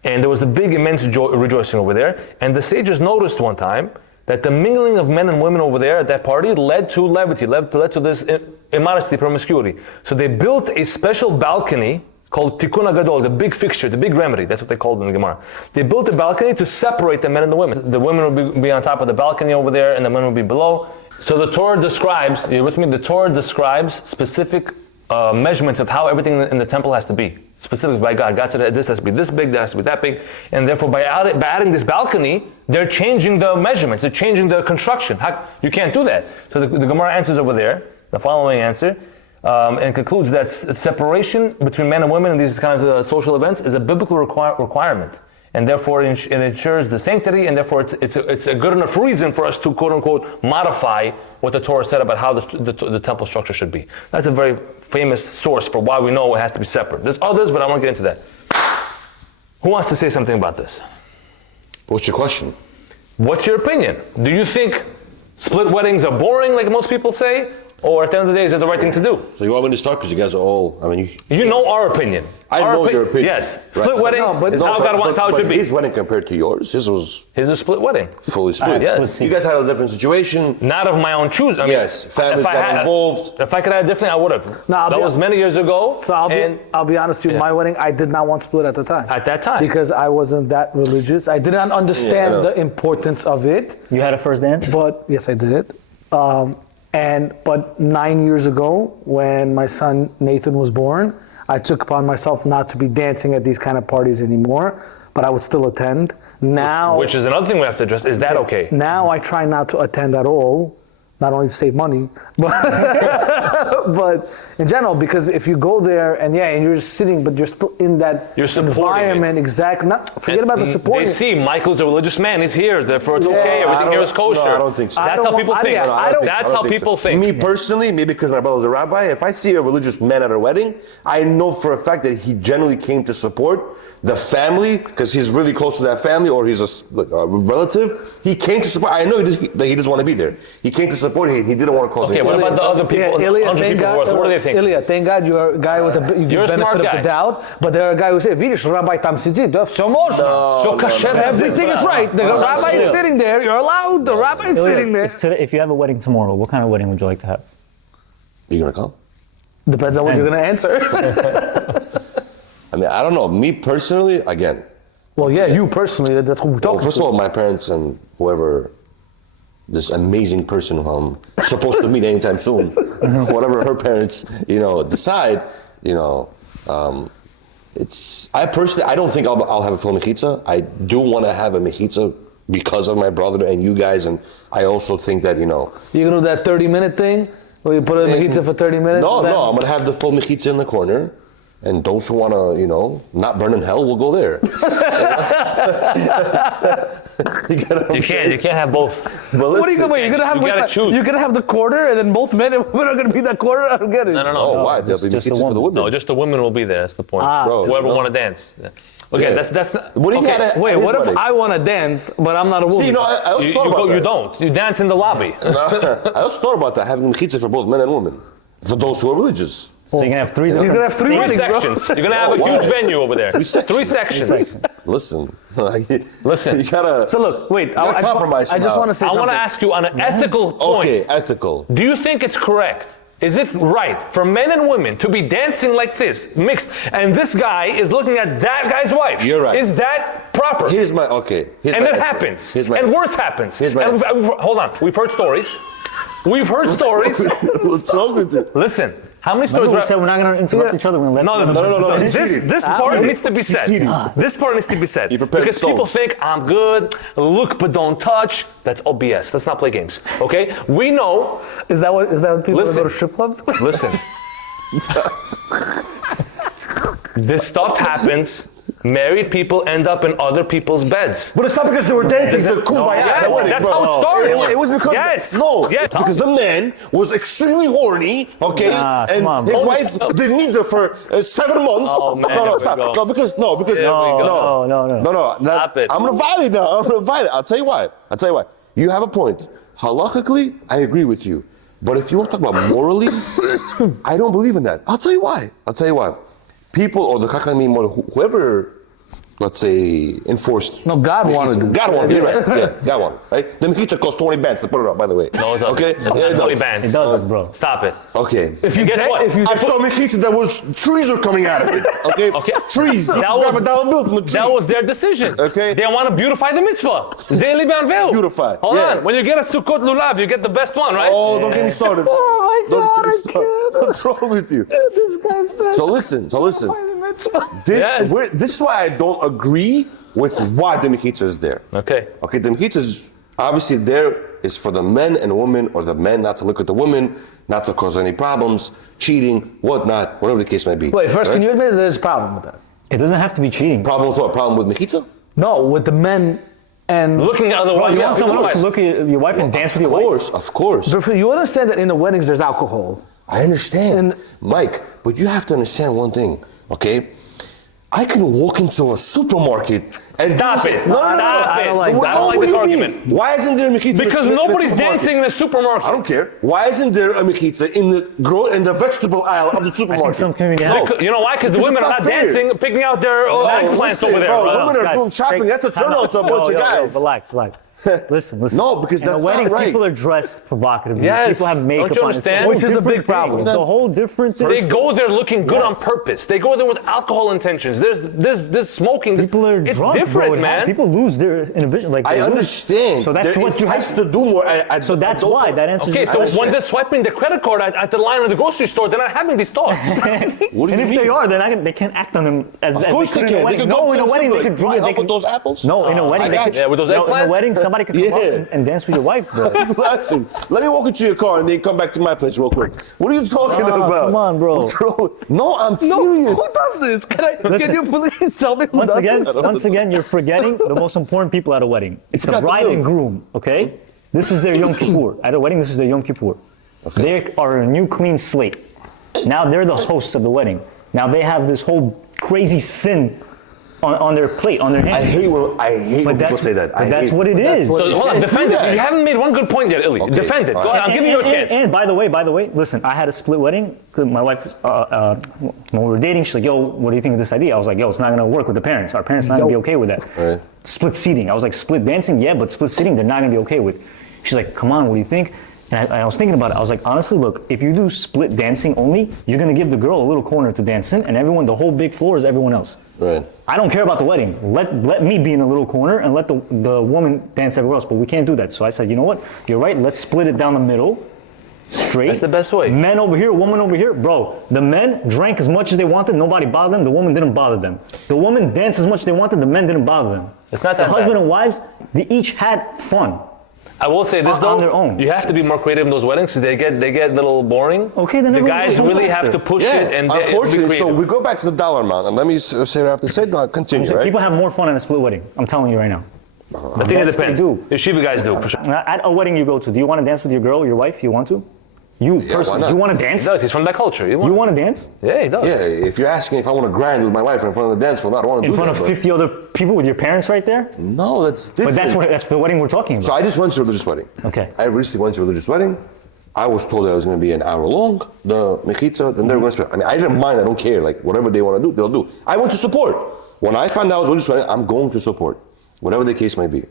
And there was a big, immense rejoicing over there. And the sages noticed one time that the mingling of men and women over there at that party led to levity, led to this immodesty, promiscuity. So they built a special balcony called Tikkun HaGadol, the big fixture, the big remedy. That's what they called it in the Gemara. They built a balcony to separate the men and the women. The women would be on top of the balcony over there, and the men would be below. So the Torah describes, you with me? The Torah describes specific measurements of how everything in the temple has to be. Specific by God. God said this has to be this big, that has to be that big. And therefore, by adding this balcony, they're changing the measurements. They're changing the construction. You can't do that. So the Gemara answers over there, the following answer, and concludes that separation between men and women in these kind of social events is a biblical requirement. And therefore, it ensures the sanctity, and therefore, it's a good enough reason for us to, quote unquote, modify what the Torah said about how the temple structure should be. That's a very famous source for why we know it has to be separate. There's others, but I won't get into that. Who wants to say something about this? What's your question? What's your opinion? Do you think split weddings are boring, like most people say? Or at the end of the day, is it the right thing to do? So you want me to start because you guys are all, You know our opinion. I know your opinion. Yes. Right. Split weddings is how God wants how it should be. His wedding compared to yours, his was His is a split wedding. fully split. Yes. You guys had a different situation. Not of my own choosing. I mean, Yes, families if I got had- involved. If I could have different, I would have. No, That was many years ago. So I'll be honest with you, my wedding, I did not want split at the time. At that time. Because I wasn't that religious. I did not understand Yeah, I know. the importance of it. You had a first dance? But yes, I did. But 9 years ago, when my son Nathan was born, I took upon myself not to be dancing at these kind of parties anymore, but I would still attend. Now, Which is another thing we have to address. Is that okay? now I try not to attend at all, not only to save money, but but in general, because if you go there and you're just sitting, but you're still in that You're supporting environment, forget about the supporting. They see Michael's a religious man. He's here. Therefore, it's okay. Everything here is kosher. No, I don't think so. That's how people think. That's how people think. Me personally, maybe because my brother's a rabbi, if I see a religious man at a wedding, I know for a fact that he generally came to support the family because he's really close to that family or he's a relative. He came to support. I know that he doesn't want to be there. He came to support. He didn't want to cause. Okay, what about the other people? Ilya, 100 thank people God, worth? What do they think? Ilya, thank God you're a guy with the You're a smart benefit guy. of the doubt. But there are a guy who says, "Видишь, rabbi там сидит, да, все можно." So kasher Everything is right. The rabbi is sitting there. You're allowed. The rabbi is sitting there. If you have a wedding tomorrow, what kind of wedding would you like to have? You gonna come? Depends on what you're going to answer. I mean, I don't know. Me personally, again. Well, yeah, you personally. That's what we're talking First of all, my parents and whoever, this amazing person who I'm supposed to meet anytime soon, whatever her parents, decide, I don't think I'll have a full mechitzah. I do want to have a mechitzah because of my brother and you guys, and I also think that, You're going to do that 30-minute thing where you put a mechitzah for 30 minutes? No, I'm going to have the full mechitzah in the corner. And those who want to, not burn in hell will go there. You can't have both. What are you going to You're gotta choose. You're going to have the quarter and then both men and women are going to be that quarter? I don't get it. No. Oh, why? There'll be just mechitzah the for the women. No, just the women will be there. That's the point. Bro, Whoever no. want to dance. Yeah. Okay, Yeah. that's not. What do you okay. got? Wait, what if I want to dance, but I'm not a woman? See, I also thought about that. You don't. You dance in the lobby. I also thought about that, having mechitzah for both men and women. For those who are religious. So you're gonna have three. He's gonna have three Three weddings, bro. sections. You're gonna have a huge venue over there. Three sections. Listen. Listen. You gotta. So look, wait. I compromise just somehow. want to say I something. want to ask you on an ethical point. Okay, ethical. Do you think it's correct? Is it right for men and women to be dancing like this, mixed, and this guy is looking at that guy's wife? You're right. Is that proper? Here's and it ethical. happens. Here's my And ethical. worse happens. Here's my And ethical. hold on. We've heard stories. We've heard stories. What's wrong with it? Listen. How many stories? Remember we said we're not gonna interrupt each other. We're gonna let. No. This part needs to be said. This part needs to be said. Because people think I'm good, look but don't touch. That's all BS. Let's not play games. Okay? We know. Is that what people Listen. go to strip clubs? Listen. This stuff happens. Married people end up in other people's beds. But it's not because they were dancing the kumbaya. Yes, that wedding, that's bro. how it starts. It was because Yes. it's because the man was extremely horny, okay, Nah, and come on, his bro. wife didn't need her for 7 months. Oh, man, no, here we stop. go. No, because Here we go. No. Stop it. I'm gonna violate now. I'm gonna violate. I'll tell you why. You have a point. Halakhically, I agree with you. But if you want to talk about morally, I don't believe in that. I'll tell you why. People or the Chachamim or whoever, let's say, enforced. No, God wanted it. God wanted it. You're right. Yeah, God wanted it. Right? The Mechitzah costs 20 bands to put it up, by the way. No, it doesn't. Okay? It doesn't. 20 bands. It doesn't, bro. Stop it. Okay. If you Guess what? If you I saw Mechitzah that was trees were coming out of it. Okay? Okay. Trees. You That can grab was- a dollar bill from the tree. That was their decision. Okay. They want to beautify the mitzvah. Beautify, Hold yeah. on. When you get a Sukkot Lulav, you get the best one, right? Oh, don't get me started. Oh my Don't God, get me I started. can't. What's wrong with you? This guy said. So listen. Yes. This is why I don't agree with why the Mechitzah is there. Okay. Okay, the Mechitzah is obviously there is for the men and women, or the men not to look at the women, not to cause any problems, cheating, whatnot, whatever the case may be. Wait, first, right? can you admit that there's a problem with that? It doesn't have to be cheating. Problem with what? Problem with Mechitzah? No, with the men and. Looking at other Bro, wives. you want someone course. else to look at your wife and dance with your wife? Of course. But you understand that in the weddings there's alcohol. I understand, And- Mike, but you have to understand one thing, okay? I can walk into a supermarket and Stop it. No. Stop it. I don't like that. I don't like What this do you mean? argument. Why isn't there a Mechitzah? Because in the nobody's supermarket? dancing in a supermarket. I don't care. Why isn't there a Mechitzah in the vegetable aisle of the supermarket? some community have. You know why? Because the women are not dancing, picking out their eggplants over there. bro, bro. women are Guys, doing shopping. That's a turn on to a bunch of guys. Relax. Listen. No, because in that's a wedding, not right. people are dressed provocatively. Yes. People have makeup Don't you on. It's a understand? whole Which is a different big problem. thing. It's a whole different thing. They go there looking good on purpose. They go there with alcohol intentions. There's smoking. People are it's drunk, different, bro. man. People lose their inhibition. Like I they lose. understand. So that's They're what you have enticed to do more. So that's why that answers Okay, your so question. when they're swiping their credit card at the line of the grocery store, they're not having these thoughts. What do and you if mean? they are, they can't act on them as Of course they could in a can. They wedding. can No, go in a to wedding they somebody. could Can you drive. help with those apples? No, in a wedding I they got could. you. Yeah, with those no, in a eggplants? wedding somebody could come Yeah. up and dance with your wife, bro. Why are you laughing? Let me walk into your car and then come back to my place real quick. What are you talking about? come on, bro. What's wrong? No, I'm No, serious. who does this? Can Listen. you please tell me who Once does again, this? once again, you're forgetting the most important people at a wedding. It's the forgot the bride milk. and groom, okay? This is their Yom Kippur. At a wedding, this is their Yom Kippur. They are a new clean slate. Now they're the hosts of the wedding. Now they have this whole crazy sin on their plate, on their hands. I hate when people say that. But that's what it is. So hold on, defend it. You haven't made one good point yet, Illy. Okay. Defend it. Go All ahead. I'm giving you a chance. And by the way, listen, I had a split wedding. 'Cause my wife, when we were dating, she's like, yo, what do you think of this idea? I was like, yo, it's not going to work with the parents. Our parents are not going to be okay with that. Right. Split seating. I was like, split dancing? Yeah, but split seating, they're not going to be okay with. She's like, come on, what do you think? And I was thinking about it. I was like, honestly, look, if you do split dancing only, you're going to give the girl a little corner to dance in, and everyone, the whole big floor is everyone else. Right. I don't care about the wedding. Let me be in the little corner and let the woman dance everywhere else. But we can't do that. So I said, you know what? You're right. Let's split it down the middle. Straight. That's the best way. Men over here, woman over here. Bro, the men drank as much as they wanted. Nobody bothered them. The woman didn't bother them. The woman danced as much as they wanted. The men didn't bother them. It's not that The husband bad. and wives, they each had fun. I will say this On though, their own. you have to be more creative in those weddings because they get a little boring. Okay, then the everyone guys goes really faster. have to push Yeah, it and be unfortunately, so creative. we go back to the dollar amount, and let me say what I have to say. Continue, So right? people have more fun in a split wedding. I'm telling you right now. I think it Yes, they depends. do. The Shiva guys do. For sure. At a wedding you go to, do you want to dance with your girl, your wife? You want to? You why personally, not? you want to He dance? does. He's from that culture. You want to dance? Yeah, he does. Yeah, if you're asking if I want to grind with my wife in front of the dance floor, no, I don't want to In do front that. of 50 other people with your parents right there? No, that's different. But that's the wedding we're talking about. So I just went to a religious wedding. Okay. I recently went to a religious wedding. I was told that it was going to be an hour long, the Mechitzah, then they were going to spend. I mean, I didn't mind, I don't care. Like, whatever they want to do, they'll do. I went to support. When I found out I was going to spend, I'm going to support, whatever the case might be.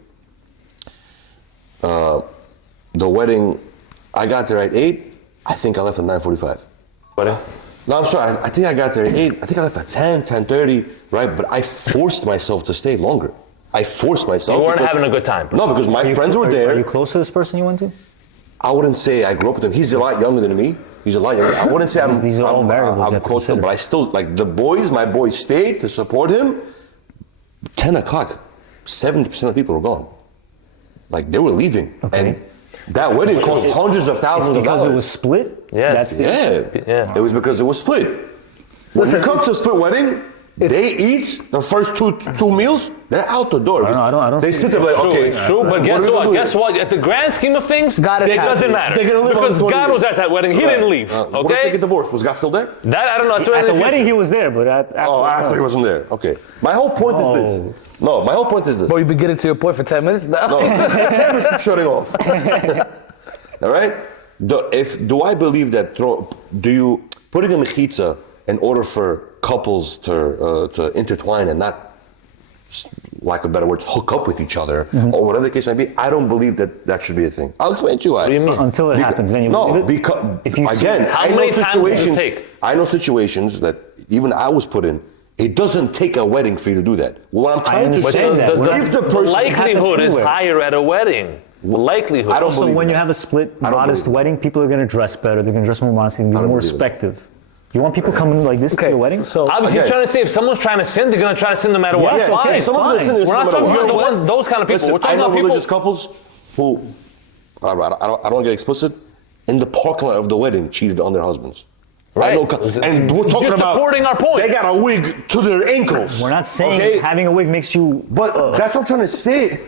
The wedding, I got there at 8. I think I left at 9:45. Wedding? No, I'm sorry. I think I got there at 8. I think I left at 10, 10:30, right? But I forced myself to stay longer. I forced myself. You weren't having a good time. No, because my friends were there. Are you close to this person you went to? I wouldn't say I grew up with him. He's a lot younger than me. He's a lot younger. I wouldn't say These are all variables you I'm have to close to him, consider. but I still, like the boys, my boys stayed to support him. 10 o'clock, 70% of people were gone. Like, they were leaving. Okay. And that wedding cost hundreds of thousands of Because dollars. it was split? Yeah. That's the Yeah. It was because it was split. When it comes to split wedding, they eat the first two meals, they're out the door. I don't They think sit there like, True, okay. it's true, but what guess are we gonna what? do Guess here? what? At the grand scheme of things, God is it doesn't happy. matter. They're gonna live on Because 20 God years. was at that wedding. He didn't leave. What if they Okay? get divorced? Was God still there? That I don't know. It's At the in wedding, he future. was there, but After he wasn't there. Okay. My whole point is this. No, my whole point is this. Boy, you've been getting to your point for 10 minutes now. No, cameras keep shutting off. All right? Do I believe that do you putting a mechitzah in order for couples to intertwine and not, lack of better words, hook up with each other or whatever the case may be? I don't believe that should be a thing. I'll explain to you why. What do you mean? Until it happens, then you believe No, it? because If you see- again, How I know many times does it situations. take? I know situations that even I was put in. It doesn't take a wedding for you to do that. What I'm trying to understand say, that. We're not- if the The person, likelihood is anywhere. higher at a wedding. The likelihood. I don't So believe when that. you have a split, I don't modest believe it. wedding, people are going to dress better. They're going to dress more modestly and be I don't more believe it. respective. You want people coming like this to Okay, your wedding? so Obviously, he's Again. trying to say if someone's trying to sin, they're going to try to sin no matter what. Yes, Fine. if someone's gonna fine. sin, there's We're no not matter talking what. about the ones, those kind of people. Listen, We're talking I know about people. religious couples who, I don't want to get explicit, in the parking lot of the wedding cheated on their husbands. Right. I know, and we're talking You're about supporting our point. They got a wig to their ankles. We're not saying okay? having a wig makes you. But that's what I'm trying to say.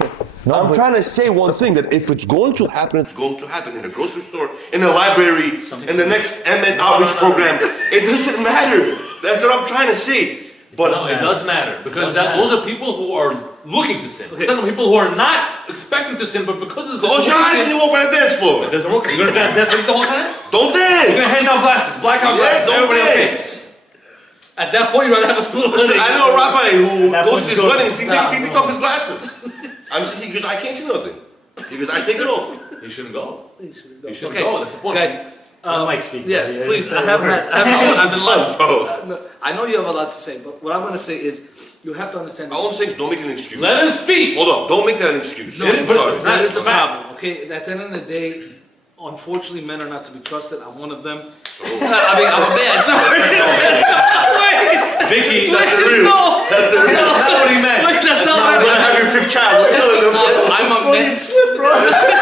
I'm but- trying to say one thing, that if it's going to happen, it's going to happen in a grocery store, in a library, in the next MN outreach program. It doesn't matter. That's what I'm trying to say. But No, it does matter because those are people who are looking to sin. We're talking about people who are not expecting to sin, but because of the close your eyes when you walk by the dance floor. it doesn't work. You're gonna dance like the whole time. Don't You're gonna dance. hand out glasses, blackout Yes, glasses. don't Everybody okay. dance. At that point, you rather have a split Listen, wedding. I know a rabbi who That goes point to his goes- weddings. He Stop. takes off his glasses. He goes, I can't see nothing. He goes, I take it off. You shouldn't go. You shouldn't Okay, go. That's the point. guys. Mike speak. Yes, Yeah, please. say I the haven't. word. I've been Tough, left. bro. No, I know you have a lot to say, but what I'm going to say is, you have to understand. All I'm saying is don't make it an excuse. Let him speak. Hold on, don't make that an excuse. No, I'm but sorry. that is the It's a fact. problem. Okay, at the end of the day, unfortunately, men are not to be trusted. I'm one of them. I mean, I'm a man. Sorry. Wait. Vicky, That's Wait, a real. no. That's a real. that's not what he meant. Wait, that's not I'm what gonna have your fifth child. I'm telling them. I'm a man.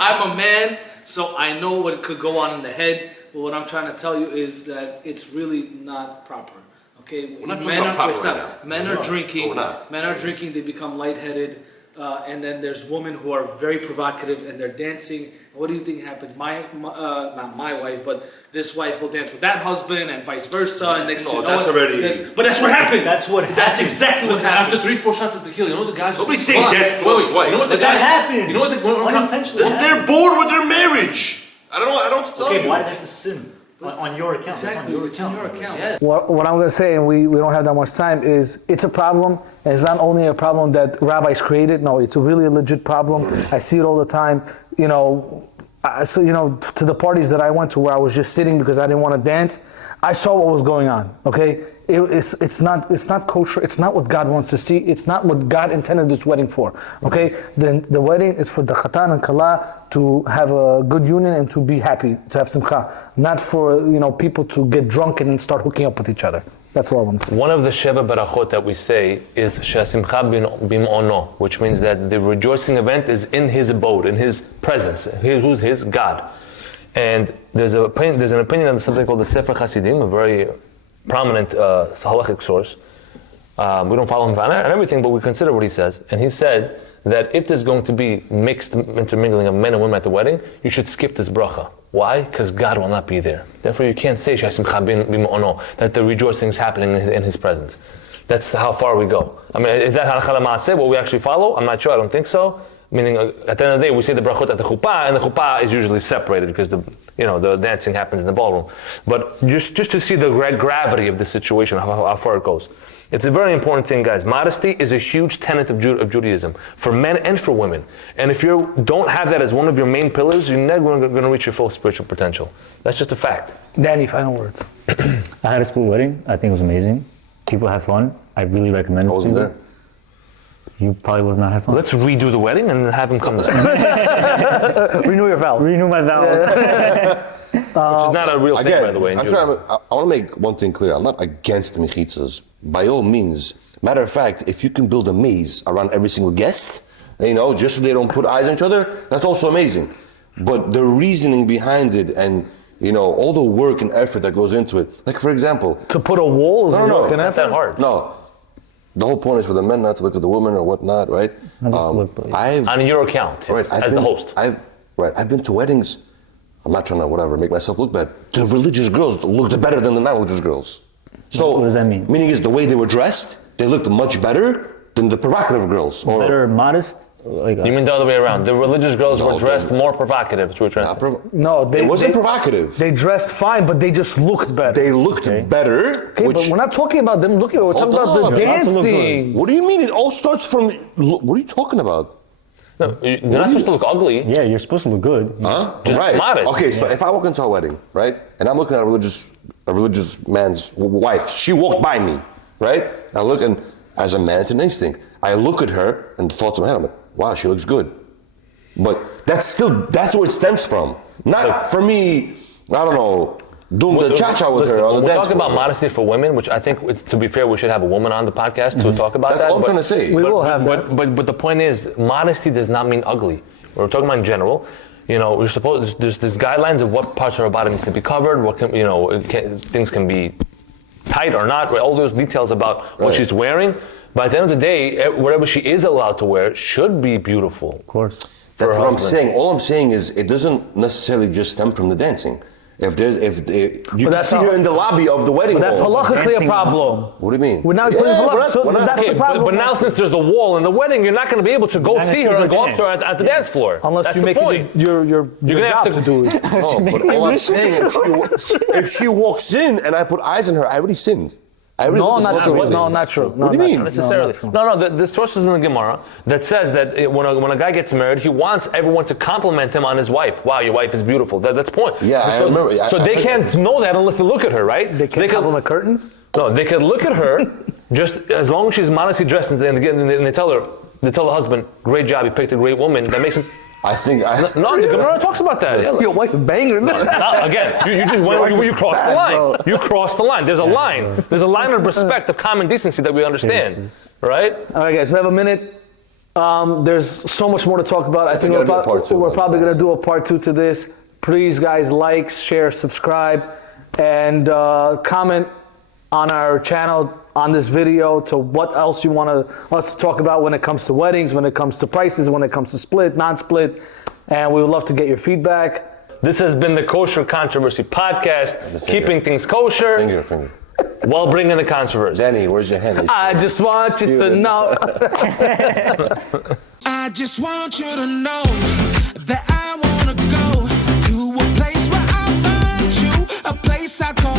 I'm a man, so I know what could go on in the head. But what I'm trying to tell you is that it's really not proper. Okay, We're not talking about proper wait, right stop. now. Men are drinking. No, we're not. Men are drinking. They become lightheaded, and then there's women who are very provocative and they're dancing. What do you think happens? Not my wife, but this wife will dance with that husband, and vice versa. And next, No, thing you that's know, already- But that's what happened. That's That's exactly what's Listen, after happening. 3-4 shots of tequila, you know what the guys. Nobody's Hold saying on. death to Wait, his wife. You know what the But that guy happens. You know what the Unintentionally. They're bored with their marriage. I don't know what to tell Okay, you. why did they have to sin on your account? Exactly, it's on your account. Yeah. What I'm going to say, and we don't have that much time, is it's a problem, and it's not only a problem that rabbis created. No, it's a really a legit problem. I see it all the time. So to the parties that I went to where I was just sitting because I didn't want to dance, I saw what was going on. Okay, it's not kosher. It's not what God wants to see. It's not what God intended this wedding for. Okay, then the wedding is for the chatan and kala to have a good union and to be happy, to have simcha, not for people to get drunk and start hooking up with each other. That's all I want to say. One of the Sheva Barachot that we say is Shasimcha bim'ono, which means that the rejoicing event is in his abode, in his presence, who's his God. And there's an opinion of something called the Sefer Hasidim, a very prominent halachic source. We don't follow him on everything, but we consider what he says. And he said that if there's going to be mixed intermingling of men and women at the wedding, you should skip this bracha. Why? Because God will not be there. Therefore, you can't say Shasimcha bim'ono, that the rejoicing is happening in his presence. That's how far we go. I mean, is that halakha l'maaseh, what we actually follow? I'm not sure. I don't think so. meaning at the end of the day, we say the brachot at the chuppah, and the chuppah is usually separated because the dancing happens in the ballroom. But just to see the gravity of the situation, how far it goes. It's a very important thing, guys. Modesty is a huge tenet of Judaism for men and for women. And if you don't have that as one of your main pillars, you're never going to reach your full spiritual potential. That's just a fact. Danny, final words. I had a split wedding. I think it was amazing. People had fun. I really recommend it. I wasn't to there. You probably would not have fun. Let's redo the wedding and have him come this way. Renew your vows. Renew my vows. Which is not a real thing, by the way. in I Judaism. want to make one thing clear. I'm not against the mechitzas. By all means. Matter of fact, if you can build a maze around every single guest, just so they don't put eyes on each other, that's also amazing. But the reasoning behind it and, all the work and effort that goes into it. Like, for example. To put a wall is a work and Not effort? that hard. No. The whole point is for the men not to look at the women or whatnot, right? On your account, Right, as the host. I've been to weddings. I'm not trying to make myself look bad. The religious girls looked better than the non-religious girls. So what does that mean? Meaning is the way they were dressed, they looked much better than the provocative girls. Or Better modest? You mean the other way around? The religious girls were dressed more provocative. That's what you're trying to say. No, it wasn't provocative. They dressed fine, but they just looked better. They looked better. Okay, but we're not talking about them looking. We're talking about the dancing. What do you mean? It all starts from. What are you talking about? No, they're not supposed to look ugly. Yeah, you're supposed to look good. Just right. modest. Okay, so if I walk into a wedding, right, and I'm looking at a religious man's wife, she walked by me, right? I look, and as a man, it's an instinct. I look at her, and the thoughts in my head, I'm like, wow, she looks good. But that's where it stems from. Not for me, I don't know, doing the cha-cha with her on the we're dance talking about floor. modesty for women, which I think, to be fair, we should have a woman on the podcast to talk about That's that. all I'm trying to say. We will have that. But the point is, modesty does not mean ugly. We're talking about in general. We're supposed there's guidelines of what parts of our body needs to be covered. What can things can be tight or not. All those details about what she's wearing. But at the end of the day, whatever she is allowed to wear should be beautiful. Of course. That's what I'm saying. All I'm saying is it doesn't necessarily just stem from the dancing. You can see her in the lobby of the wedding But that's hall. halakhically a problem. What do you mean? We're not putting that's the problem. But now since there's a wall in the wedding, you're not going to be able to go see her and go up to her at the dance floor. Unless that's you make it your job to do it. No, but all I'm saying, if she walks in and I put eyes on her, I already sinned. No, not true. No, not true. What do you mean? Not necessarily. No, the source is in the Gemara that says that when a guy gets married, he wants everyone to compliment him on his wife. Wow, your wife is beautiful. That's the point. Yeah, I remember. So they can't know that unless they look at her, right? They can't compliment curtains? No, they can look at her just as long as she's modestly dressed, and they tell the husband, great job, you picked a great woman. That makes him. No, the Gemara talks about that. Your wife is banging. Again, you just went, you crossed the line. You crossed the line. There's a line. There's a line of respect, of common decency that we understand, right? All right, guys, we have a minute. There's so much more to talk about. I think we're probably going to do a part 2 to this. Please, guys, like, share, subscribe, and comment on our channel on this video to what else you want us to talk about when it comes to weddings, when it comes to prices, when it comes to split, non-split, and we would love to get your feedback. This has been the Kosher Controversy Podcast, keeping things kosher Finger. while bringing the controversy. Danny, where's your hand? I just want you to know. I just want you to know that I wanna go to a place where I find you, a place I call